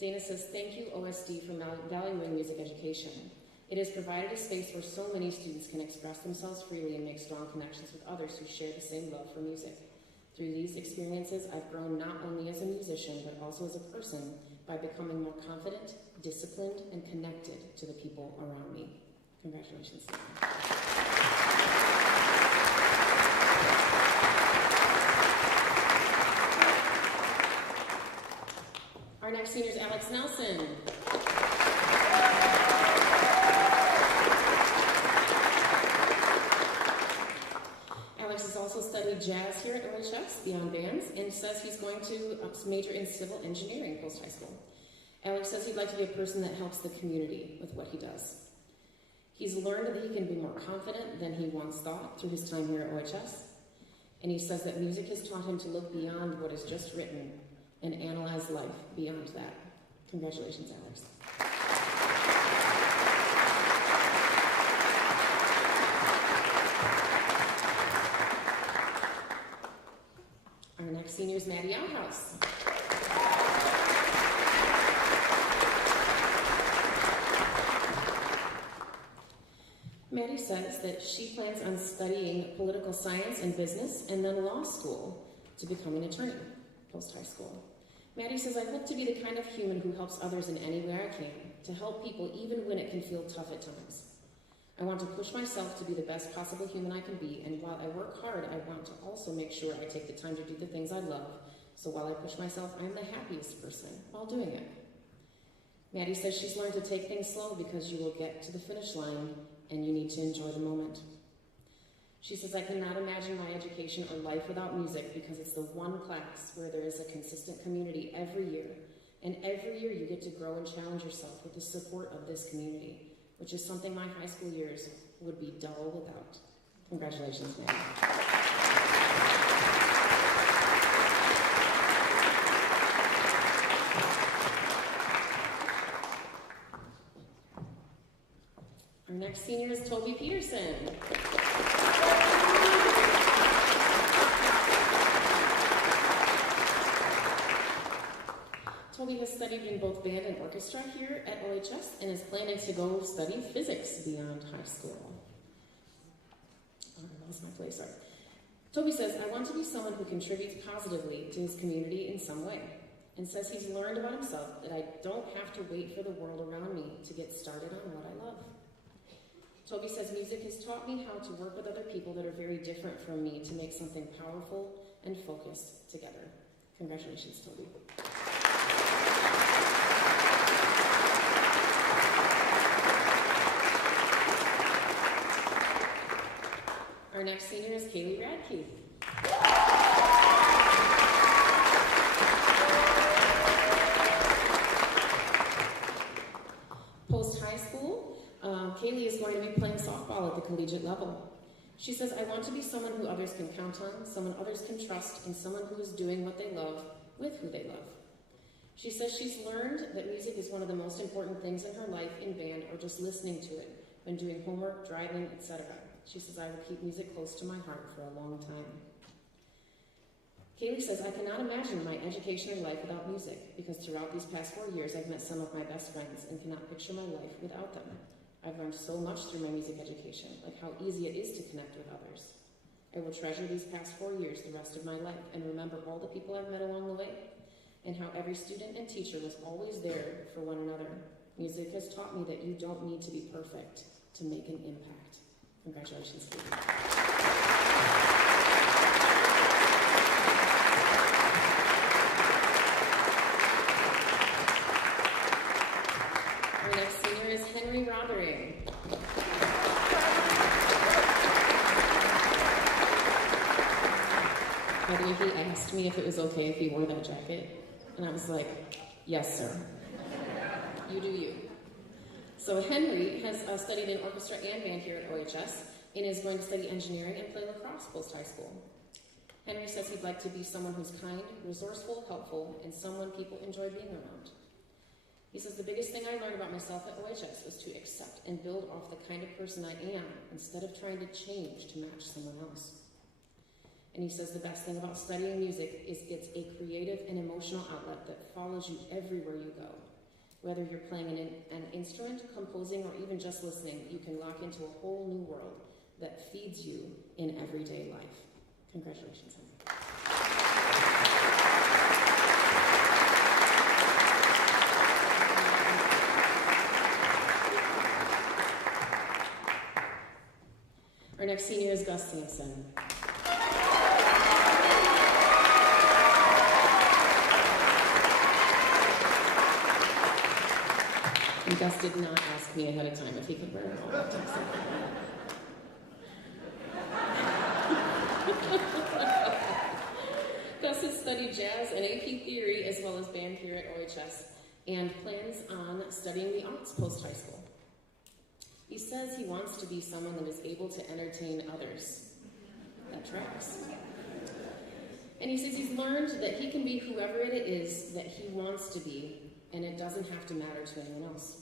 Dana says, thank you, OSD, for valuing music education. It has provided a space where so many students can express themselves freely and make strong connections with others who share the same love for music. Through these experiences, I've grown not only as a musician, but also as a person by becoming more confident, disciplined, and connected to the people around me. Congratulations. Our next senior is Alex Nelson. Alex has also studied jazz here at OHS, beyond bands, and says he's going to major in civil engineering post-high school. Alex says he'd like to be a person that helps the community with what he does. He's learned that he can be more confident than he once thought through his time here at OHS, and he says that music has taught him to look beyond what is just written and analyze life beyond that. Congratulations, Alex. Maddie says that she plans on studying political science and business and then law school to become an attorney post-high school. Maddie says, I hope to be the kind of human who helps others in any way I can, to help people even when it can feel tough at times. I want to push myself to be the best possible human I can be, and while I work hard, I want to also make sure I take the time to do the things I love, so while I push myself, I'm the happiest person while doing it. Maddie says she's learned to take things slow because you will get to the finish line and you need to enjoy the moment. She says, I cannot imagine my education or life without music because it's the one class where there is a consistent community every year, and every year you get to grow and challenge yourself with the support of this community, which is something my high school years would be dull without. Congratulations, Maddie. Our next senior is Toby Peterson. Toby has studied in both band and orchestra here at OHS and is planning to go study physics beyond high school. Oh, I lost my place, sorry. Toby says, I want to be someone who contributes positively to his community in some way, and says he's learned about himself that I don't have to wait for the world around me to get started on what I love. Toby says music has taught me how to work with other people that are very different from me to make something powerful and focused together. Congratulations, Toby. Our next senior is Kaylee Radke. Post-high school, Kaylee is going to be playing softball at the collegiate level. She says, I want to be someone who others can count on, someone others can trust, and someone who is doing what they love with who they love. She says she's learned that music is one of the most important things in her life in band or just listening to it when doing homework, driving, etc. She says, I will keep music close to my heart for a long time. Kaylee says, I cannot imagine my education or life without music because throughout these past 4 years, I've met some of my best friends and cannot picture my life without them. I've learned so much through my music education, like how easy it is to connect with others. I will treasure these past 4 years the rest of my life and remember all the people I've met along the way and how every student and teacher was always there for one another. Music has taught me that you don't need to be perfect to make an impact. Congratulations, Kaylee. Our next senior is Henry Rothering. By the way, he asked me if it was okay if he wore that jacket, and I was like, yes, sir. You do you. So Henry has studied in orchestra and band here at OHS and is going to study engineering and play lacrosse post-high school. Henry says he'd like to be someone who's kind, resourceful, helpful, and someone people enjoy being around. He says the biggest thing I learned about myself at OHS was to accept and build off the kind of person I am instead of trying to change to match someone else. And he says the best thing about studying music is it's a creative and emotional outlet that follows you everywhere you go. Whether you're playing an instrument, composing, or even just listening, you can lock into a whole new world that feeds you in everyday life. Congratulations, Henry. Our next senior is Gus Sampson. And Gus did not ask me ahead of time if he could wear all that stuff. Gus has studied jazz and AP theory as well as band here at OHS and plans on studying the arts post-high school. He says he wants to be someone that is able to entertain others. That tracks. And he says he's learned that he can be whoever it is that he wants to be, and it doesn't have to matter to anyone else.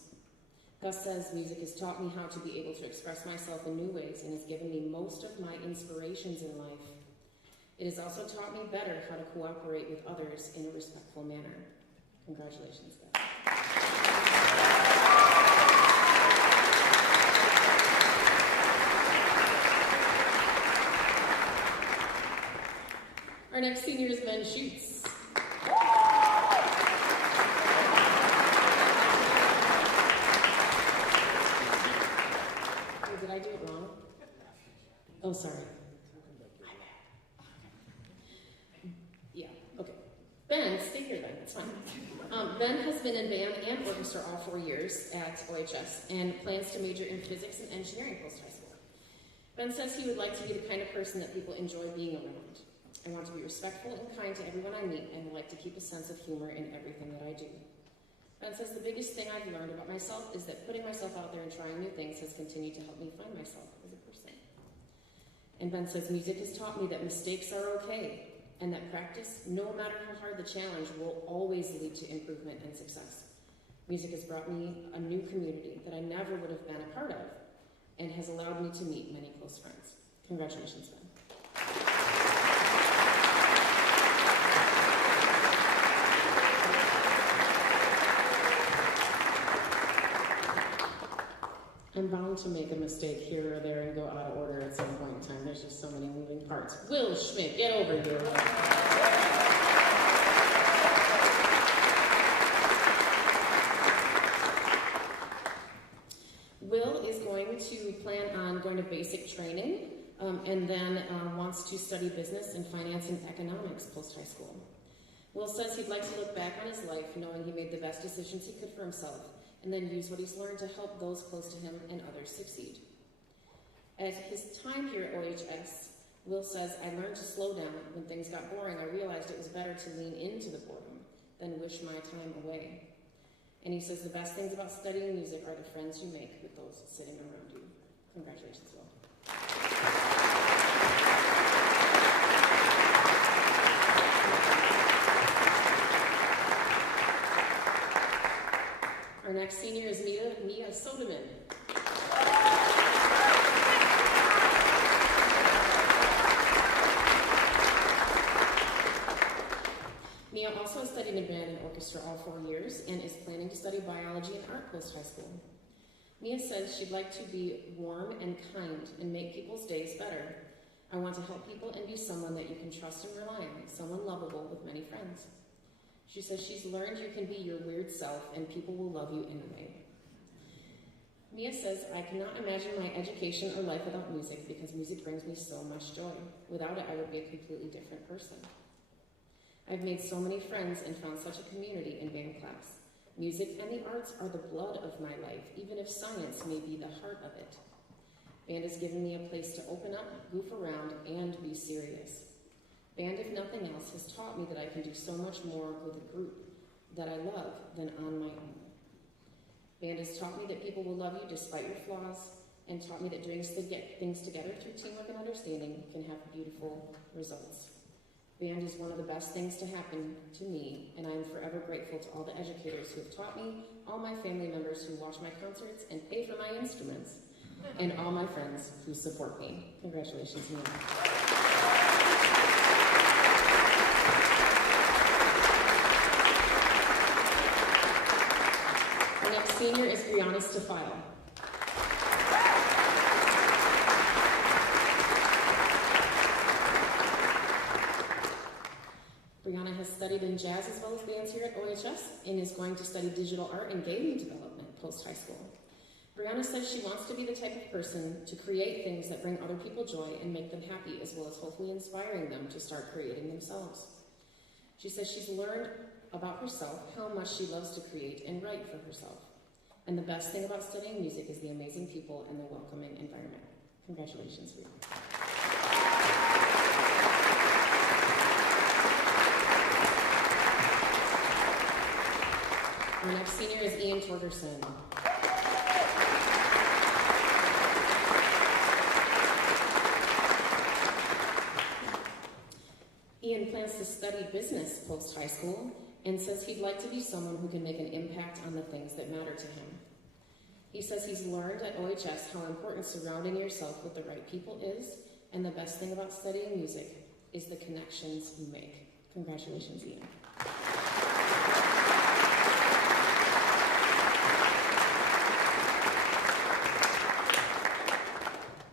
Gus says music has taught me how to be able to express myself in new ways and has given me most of my inspirations in life. It has also taught me better how to cooperate with others in a respectful manner. Congratulations, Gus. next senior is Ben Schutz. Oh, did I do it wrong? Oh, sorry. Yeah, okay. Ben, stay here then, it's fine. Ben has been in band and orchestra all 4 years at OHS and plans to major in physics and engineering post-high school. Ben says he would like to be the kind of person that people enjoy being around. I want to be respectful and kind to everyone I meet and would like to keep a sense of humor in everything that I do. Ben says the biggest thing I've learned about myself is that putting myself out there and trying new things has continued to help me find myself as a person. And Ben says music has taught me that mistakes are okay and that practice, no matter how hard the challenge, will always lead to improvement and success. Music has brought me a new community that I never would have been a part of and has allowed me to meet many close friends. Congratulations, Ben. I'm bound to make a mistake here or there and go out of order at some point in time. There's just so many moving parts. Will Schmidt, get over here. Will is going to plan on going to basic training and then wants to study business and finance and economics post-high school. Will says he'd like to look back on his life knowing he made the best decisions he could for himself and then use what he's learned to help those close to him and others succeed. At his time here at OHS, Will says, I learned to slow down. When things got boring, I realized it was better to lean into the boredom than wish my time away. And he says the best things about studying music are the friends you make with those sitting around you. Congratulations, Will. Our next senior is Mia Sodeman. Mia also has studied in band and orchestra all 4 years and is planning to study biology and art post-high school. Mia says she'd like to be warm and kind and make people's days better. I want to help people and be someone that you can trust and rely on, someone lovable with many friends. She says she's learned you can be your weird self and people will love you anyway. Mia says, I cannot imagine my education or life without music because music brings me so much joy. Without it, I would be a completely different person. I've made so many friends and found such a community in band class. Music and the arts are the blood of my life, even if science may be the heart of it. Band has given me a place to open up, goof around, and be serious. Band, if nothing else, has taught me that I can do so much more with a group that I love than on my own. Band has taught me that people will love you despite your flaws, and taught me that doing things together through teamwork and understanding can have beautiful results. Band is one of the best things to happen to me, and I am forever grateful to all the educators who have taught me, all my family members who watch my concerts and pay for my instruments, and all my friends who support me. Congratulations, Mia. Our next senior is Brianna Stafile. Brianna has studied in jazz as well as bands here at OHS and is going to study digital art and gaming development post-high school. Brianna says she wants to be the type of person to create things that bring other people joy and make them happy, as well as hopefully inspiring them to start creating themselves. She says she's learned about herself how much she loves to create and write for herself. And the best thing about studying music is the amazing people and the welcoming environment. Congratulations, Brianna. Our next senior is Ian Torgerson. Ian plans to study business post-high school and says he'd like to be someone who can make an impact on the things that matter to him. He says he's learned at OHS how important surrounding yourself with the right people is, and the best thing about studying music is the connections you make. Congratulations, Ian.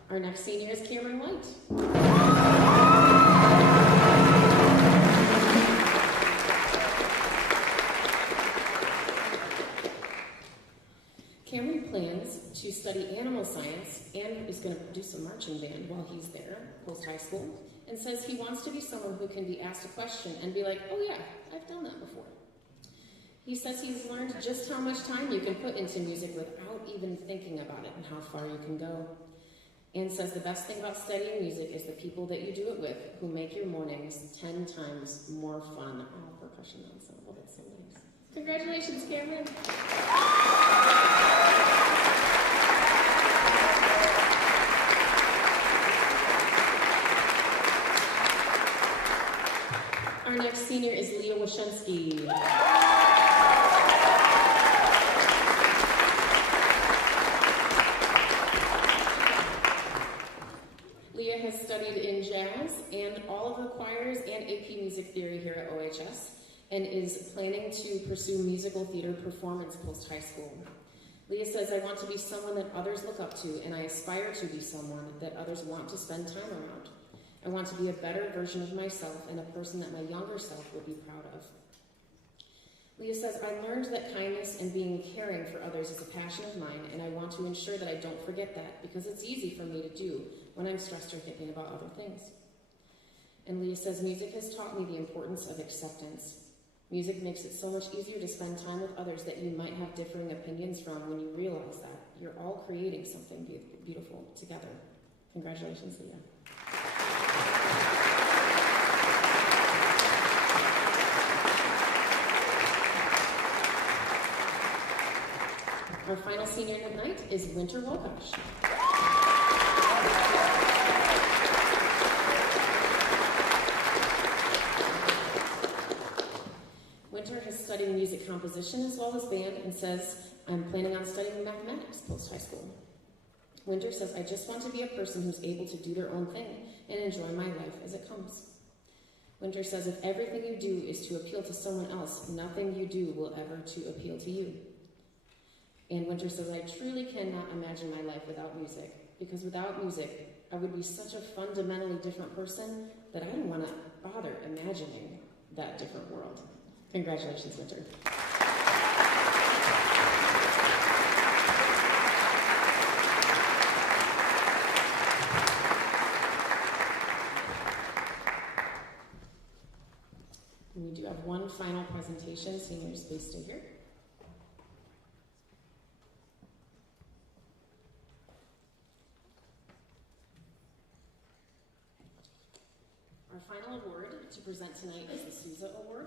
Our next senior is Cameron White. study animal science and is going to do some marching band while he's there, post-high school, and says he wants to be someone who can be asked a question and be like, oh yeah, I've done that before. He says he's learned just how much time you can put into music without even thinking about it and how far you can go. And says the best thing about studying music is the people that you do it with who make your mornings 10 times more fun. Oh, percussion ensemble, that's so nice. Congratulations, Cameron. Our next senior is Leah Washensky. Leah has studied in jazz and all of the choirs and AP music theory here at OHS and is planning to pursue musical theater performance post-high school. Leah says, I want to be someone that others look up to, and I aspire to be someone that others want to spend time around. I want to be a better version of myself and a person that my younger self would be proud of. Leah says, I learned that kindness and being caring for others is a passion of mine, and I want to ensure that I don't forget that because it's easy for me to do when I'm stressed or thinking about other things. And Leah says, music has taught me the importance of acceptance. Music makes it so much easier to spend time with others that you might have differing opinions from when you realize that you're all creating something beautiful together. Congratulations, Leah. Our final senior of the night is Winter Wolkosh. Winter has studied music composition as well as band and says, I'm planning on studying mathematics post-high school. Winter says, I just want to be a person who's able to do their own thing and enjoy my life as it comes. Winter says, if everything you do is to appeal to someone else, nothing you do will ever to appeal to you. And Winter says, I truly cannot imagine my life without music, because without music, I would be such a fundamentally different person that I don't want to bother imagining that different world. Congratulations, Winter. And we do have one final presentation. Seniors, please stay here. Our final award to present tonight is the Sousa Award.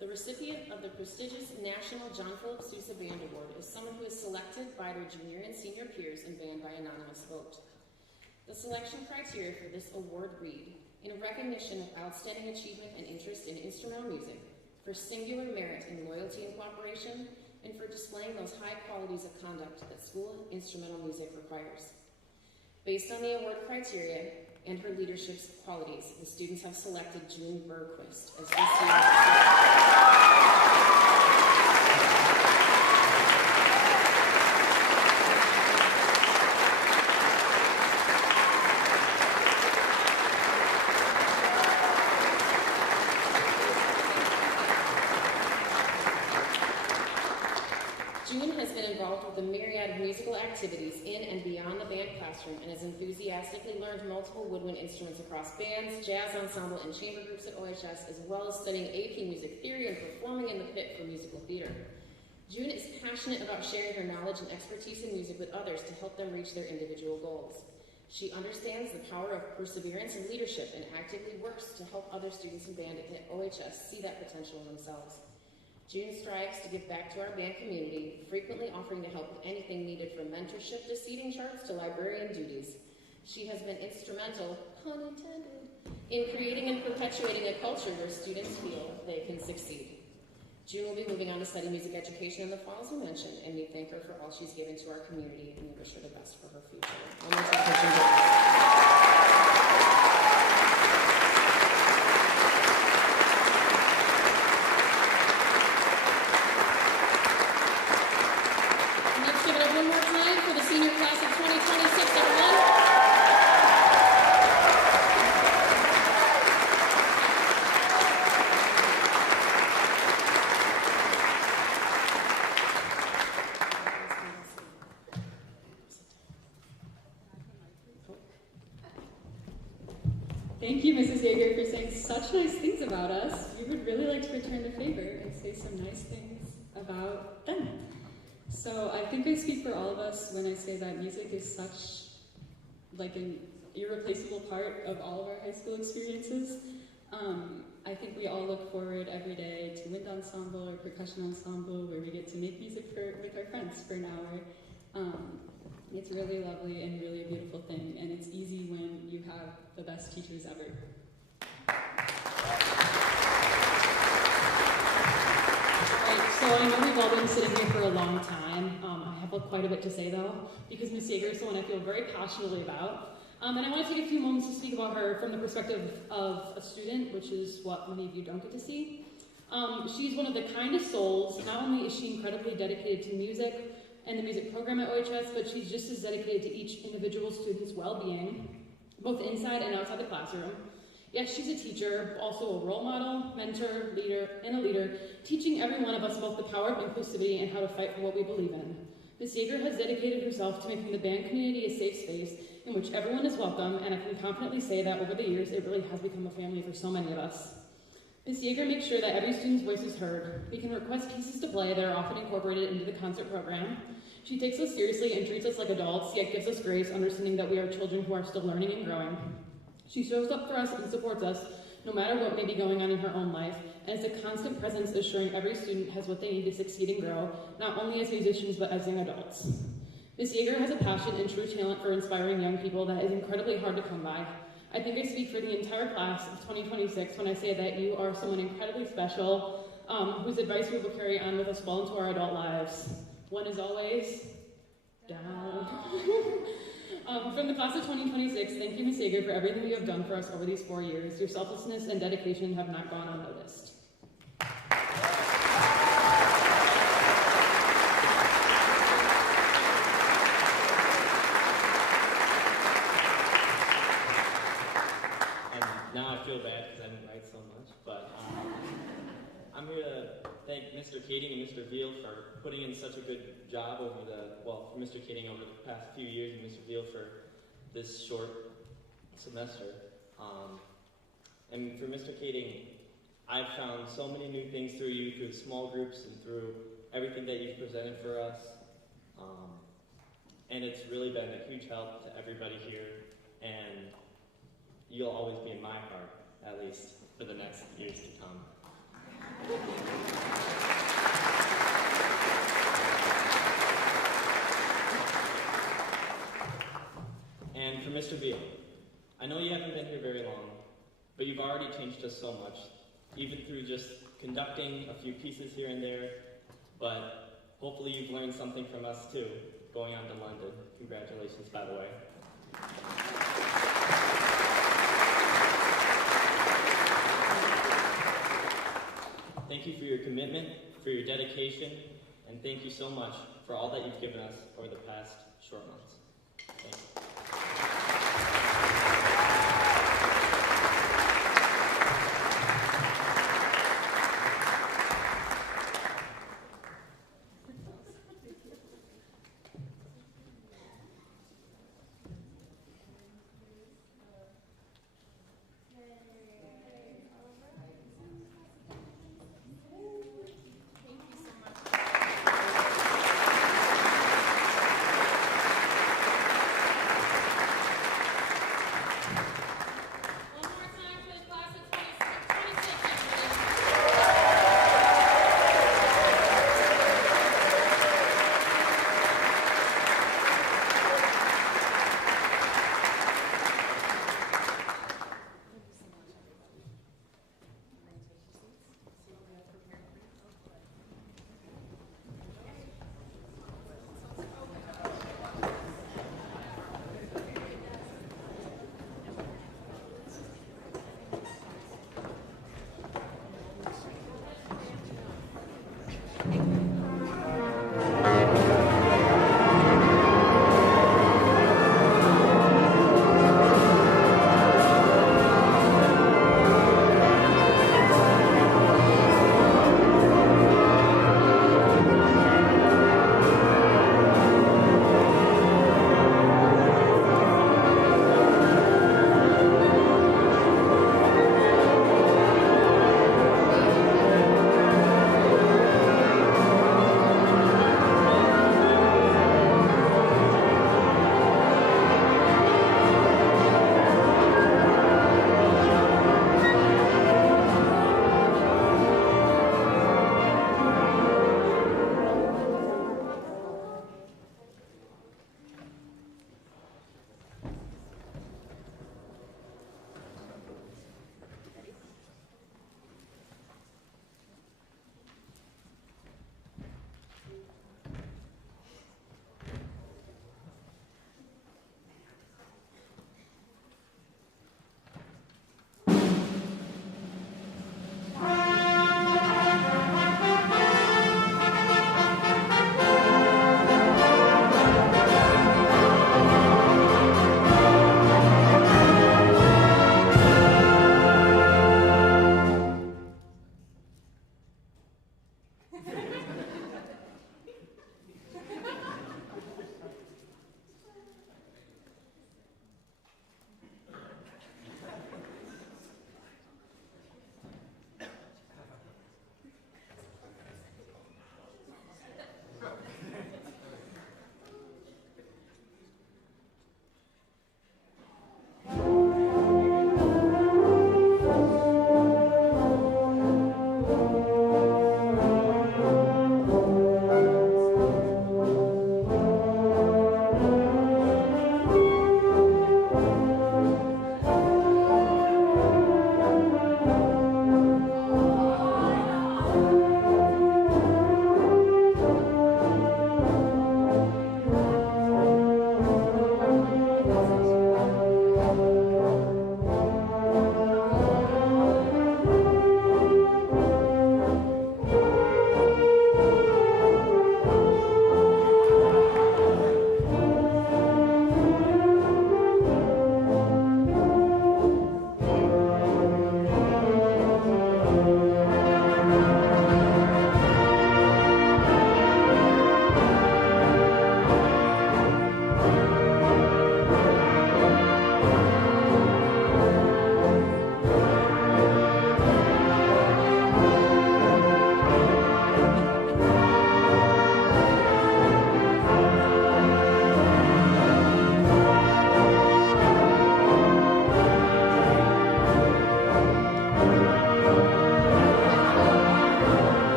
The recipient of the prestigious National John Philip Sousa Band Award is someone who is selected by their junior and senior peers and band by anonymous vote. The selection criteria for this award read, in recognition of outstanding achievement and interest in instrumental music, for singular merit in loyalty and cooperation, and for displaying those high qualities of conduct that school instrumental music requires. Based on the award criteria and her leadership's qualities, the students have selected June Berquist as this year's June has been involved with a myriad of musical activities in and beyond the band classroom and has enthusiastically learned multiple woodwind instruments across bands, jazz ensemble, and chamber groups at OHS, as well as studying AP music theory and performing in the pit for musical theater. June is passionate about sharing her knowledge and expertise in music with others to help them reach their individual goals. She understands the power of perseverance and leadership and actively works to help other students in band at OHS see that potential in themselves. June strives to give back to our band community, frequently offering to help with anything needed from mentorship to seating charts to librarian duties. She has been instrumental, pun intended, in creating and perpetuating a culture where students feel they can succeed. June will be moving on to study music education in the fall, as we mentioned, and we thank her for all she's given to our community, and we wish her the best for her future. One more time for June. One more time for the senior class of 2026, everyone. Thank you, Mrs. Yeager, for saying such nice things about us. We would really like to return the favor and say some nice things about them. So I think I speak for all of us when I say that music is such like an irreplaceable part of all of our high school experiences. I think we all look forward every day to wind ensemble or percussion ensemble where we get to make music with our friends for an hour. It's really lovely and really a beautiful thing, and it's easy when you have the best teachers ever. Right, so I know we've all been sitting here for a long time. I have quite a bit to say though, because Miss Yeager is someone I feel very passionately about. And I want to take a few moments to speak about her from the perspective of a student, which is what many of you don't get to see. She's one of the kindest souls. Not only is she incredibly dedicated to music and the music program at OHS, but she's just as dedicated to each individual student's well-being, both inside and outside the classroom. Yes, she's a teacher, also a role model, mentor, leader, teaching every one of us about the power of inclusivity and how to fight for what we believe in. Ms. Yeager has dedicated herself to making the band community a safe space in which everyone is welcome, and I can confidently say that over the years, it really has become a family for so many of us. Ms. Yeager makes sure that every student's voice is heard. We can request pieces to play that are often incorporated into the concert program. She takes us seriously and treats us like adults, yet gives us grace, understanding that we are children who are still learning and growing. She shows up for us and supports us, no matter what may be going on in her own life, and is a constant presence assuring every student has what they need to succeed and grow, not only as musicians, but as young adults. Ms. Yeager has a passion and true talent for inspiring young people that is incredibly hard to come by. I think I speak for the entire class of 2026 when I say that you are someone incredibly special, whose advice we will carry on with us well into our adult lives. One is always down. From the class of 2026, thank you, Ms. Yeager, for everything you have done for us over these 4 years. Your selflessness and dedication have not gone unnoticed. Now I feel bad because I didn't write so much, but I'm here to thank Mr. Kading and Mr. Veal for putting in such a good job for Mr. Kading over the past few years and Mr. Veal for this short semester. And for Mr. Kading, I've found so many new things through you, through the small groups and through everything that you've presented for us. And it's really been a huge help to everybody here, and you'll always be in my heart, at least for the next years to come. And for Mr. Veal, I know you haven't been here very long, but you've already changed us so much, even through just conducting a few pieces here and there, but hopefully you've learned something from us too, going on to London. Congratulations, by the way. Thank you for your commitment, for your dedication, and thank you so much for all that you've given us over the past short months. Thank you.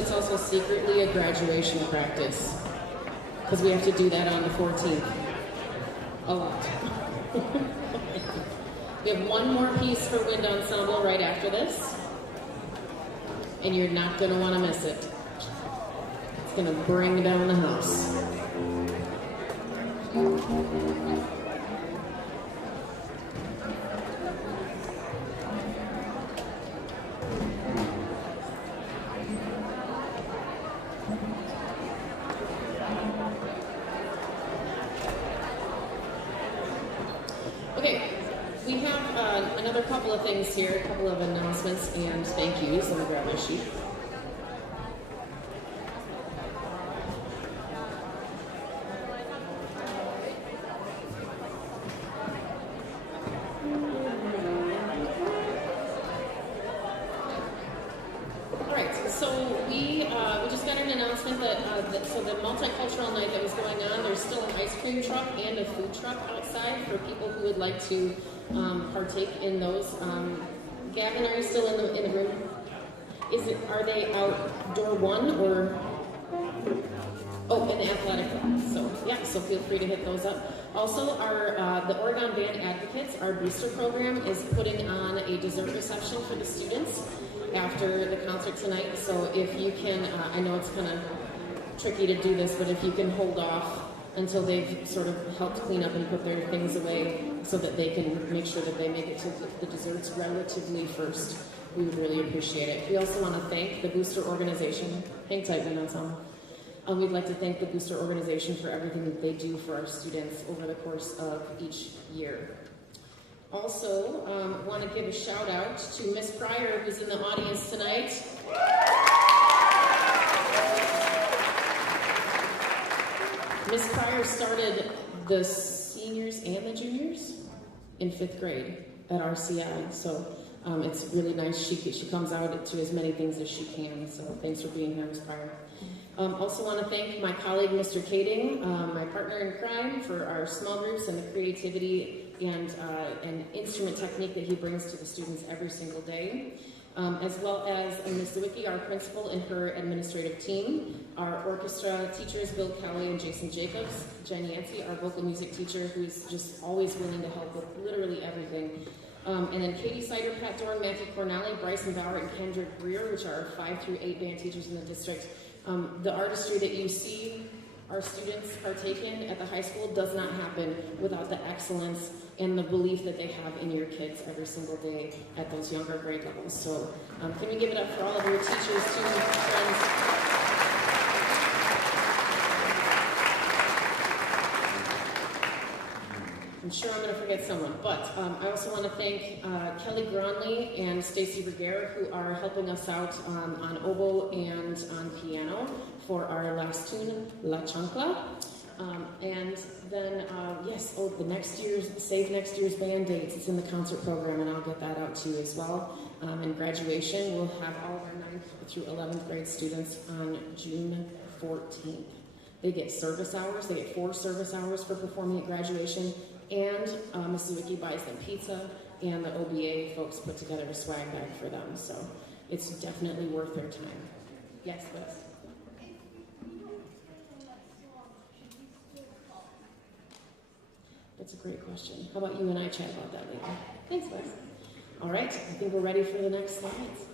it's also secretly a graduation practice, because we have to do that on the 14th. A lot. We have one more piece for wind ensemble right after this, and you're not going to want to miss it. It's going to bring down the house. Okay, we have another couple of things here, a couple of announcements and thank yous. Let me grab my sheet. So the multicultural night that was going on, there's still an ice cream truck and a food truck outside for people who would like to partake in those. Gavin, are you still in the room? Are they outdoor one or? Oh, in the athletic club. So yeah, so feel free to hit those up. Also, the Oregon Band Advocates, our booster program, is putting on a dessert reception for the students after the concert tonight. So if you can, I know it's kind of tricky to do this, but if you can hold off until they've sort of helped clean up and put their things away so that they can make sure that they make it to the desserts relatively first, we would really appreciate it. We also want to thank the booster organization. Hang tight, Wind Ensemble. We'd like to thank the booster organization for everything that they do for our students over the course of each year. Also, want to give a shout out to Miss Pryor, who's in the audience tonight. Miss Pryor started the seniors and the juniors in 5th grade at RCI, so it's really nice. She comes out to as many things as she can, so thanks for being here, Miss Pryor. Also want to thank my colleague, Mr. Kading, my partner in crime, for our small groups and the creativity and instrument technique that he brings to the students every single day. As well as Ms. Zwicky, our principal, and her administrative team, our orchestra teachers, Bill Kelly and Jason Jacobs, Jen Yancey, our vocal music teacher, who's just always willing to help with literally everything. And then Katie Sider, Pat Dorn, Matthew Cornelli, Bryson Bauer, and Kendrick Greer, which are our 5 through 8 band teachers in the district. The artistry that you see our students partake in at the high school does not happen without the excellence and the belief that they have in your kids every single day at those younger grade levels. So can we give it up for all of your teachers, students, friends? I'm sure I'm going to forget someone, but I also want to thank Kelly Gronley and Stacy Vergara, who are helping us out on oboe and on piano for our last tune, La Chancla. And then, the next year's, save next year's band dates. It's in the concert program, and I'll get that out to you as well. And graduation, we'll have all of our 9th through 11th grade students on June 14th. They get service hours. They get 4 service hours for performing at graduation. And Mrs. Wiki buys them pizza, and the OBA folks put together a swag bag for them. So it's definitely worth their time. Yes, Wes? That's a great question. How about you and I chat about that later? Thanks, Wes. All right, I think we're ready for the next slides.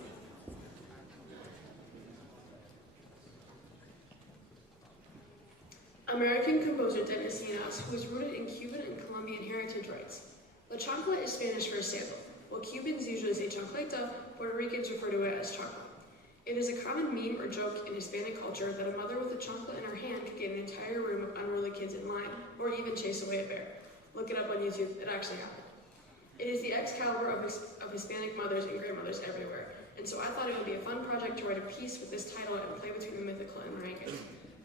American composer Dennis Minas, who is rooted in Cuban and Colombian heritage rights. La chancla is Spanish for sandal. While Cubans usually say chancleta, Puerto Ricans refer to it as chancla. It is a common meme or joke in Hispanic culture that a mother with a chancla in her hand could get an entire room of unruly kids in line, or even chase away a bear. Look it up on YouTube, it actually happened. It is the Excalibur of Hispanic mothers and grandmothers everywhere, and so I thought it would be a fun project to write a piece with this title and play between the mythical and merengue.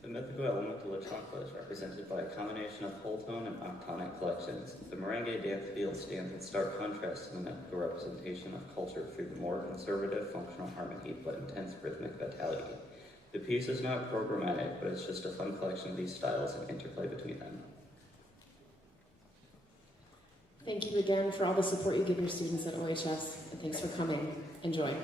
The mythical element of La Chancla is represented by a combination of whole tone and octonic collections. The merengue dance feel stands in stark contrast to the mythical representation of culture through the more conservative functional harmony but intense rhythmic vitality. The piece is not programmatic, but it's just a fun collection of these styles and interplay between them. Thank you again for all the support you give your students at OHS, and thanks for coming. Enjoy.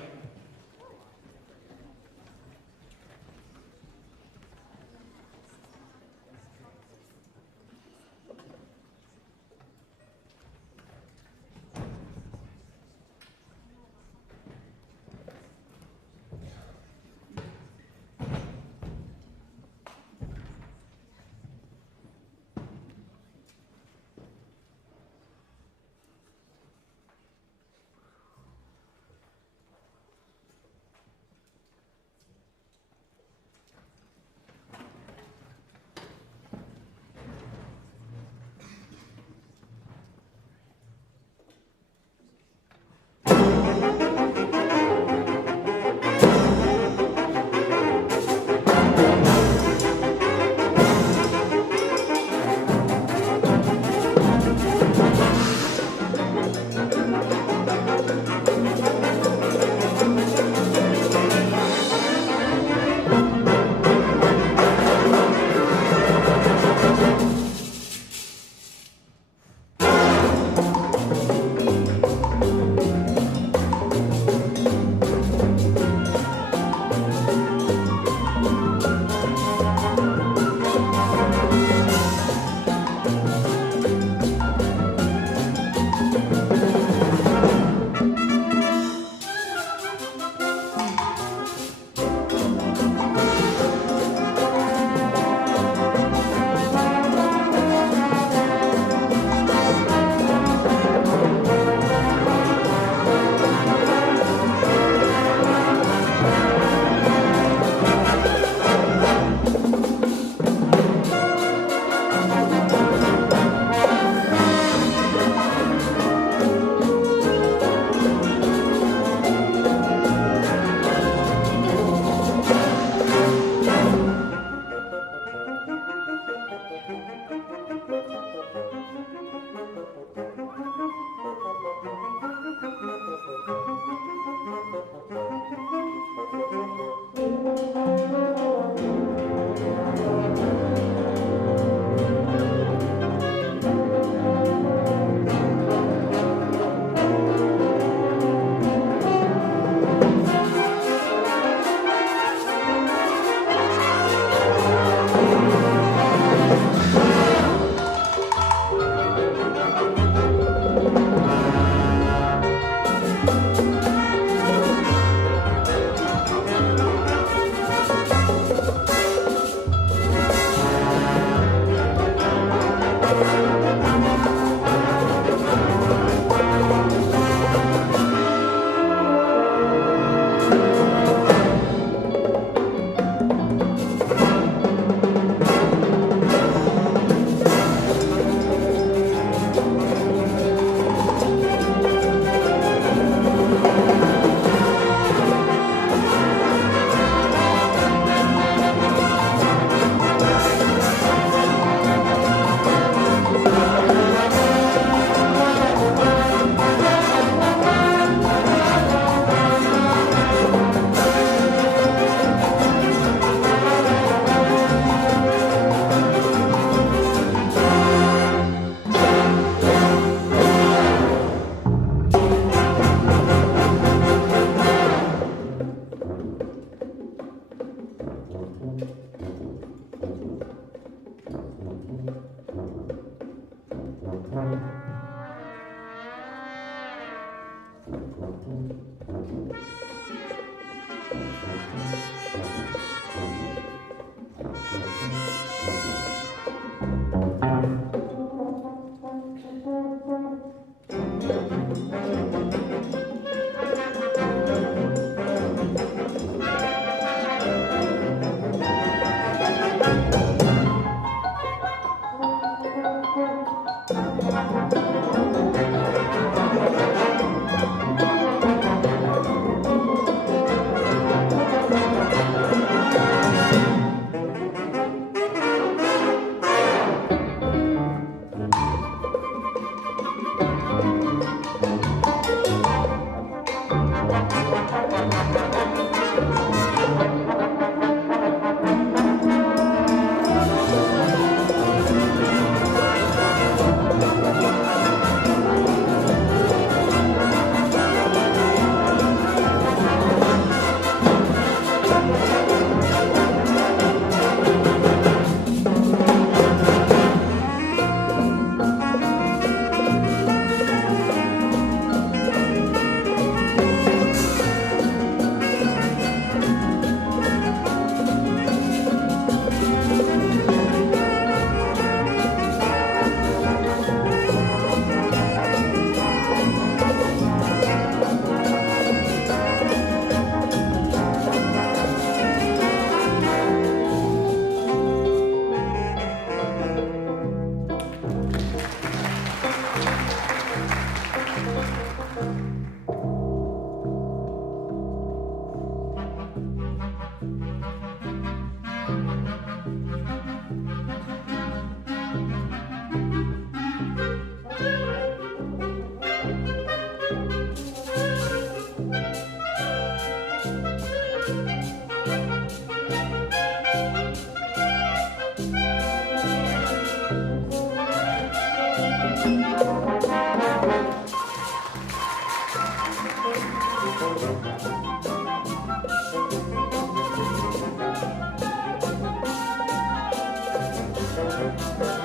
Thank you.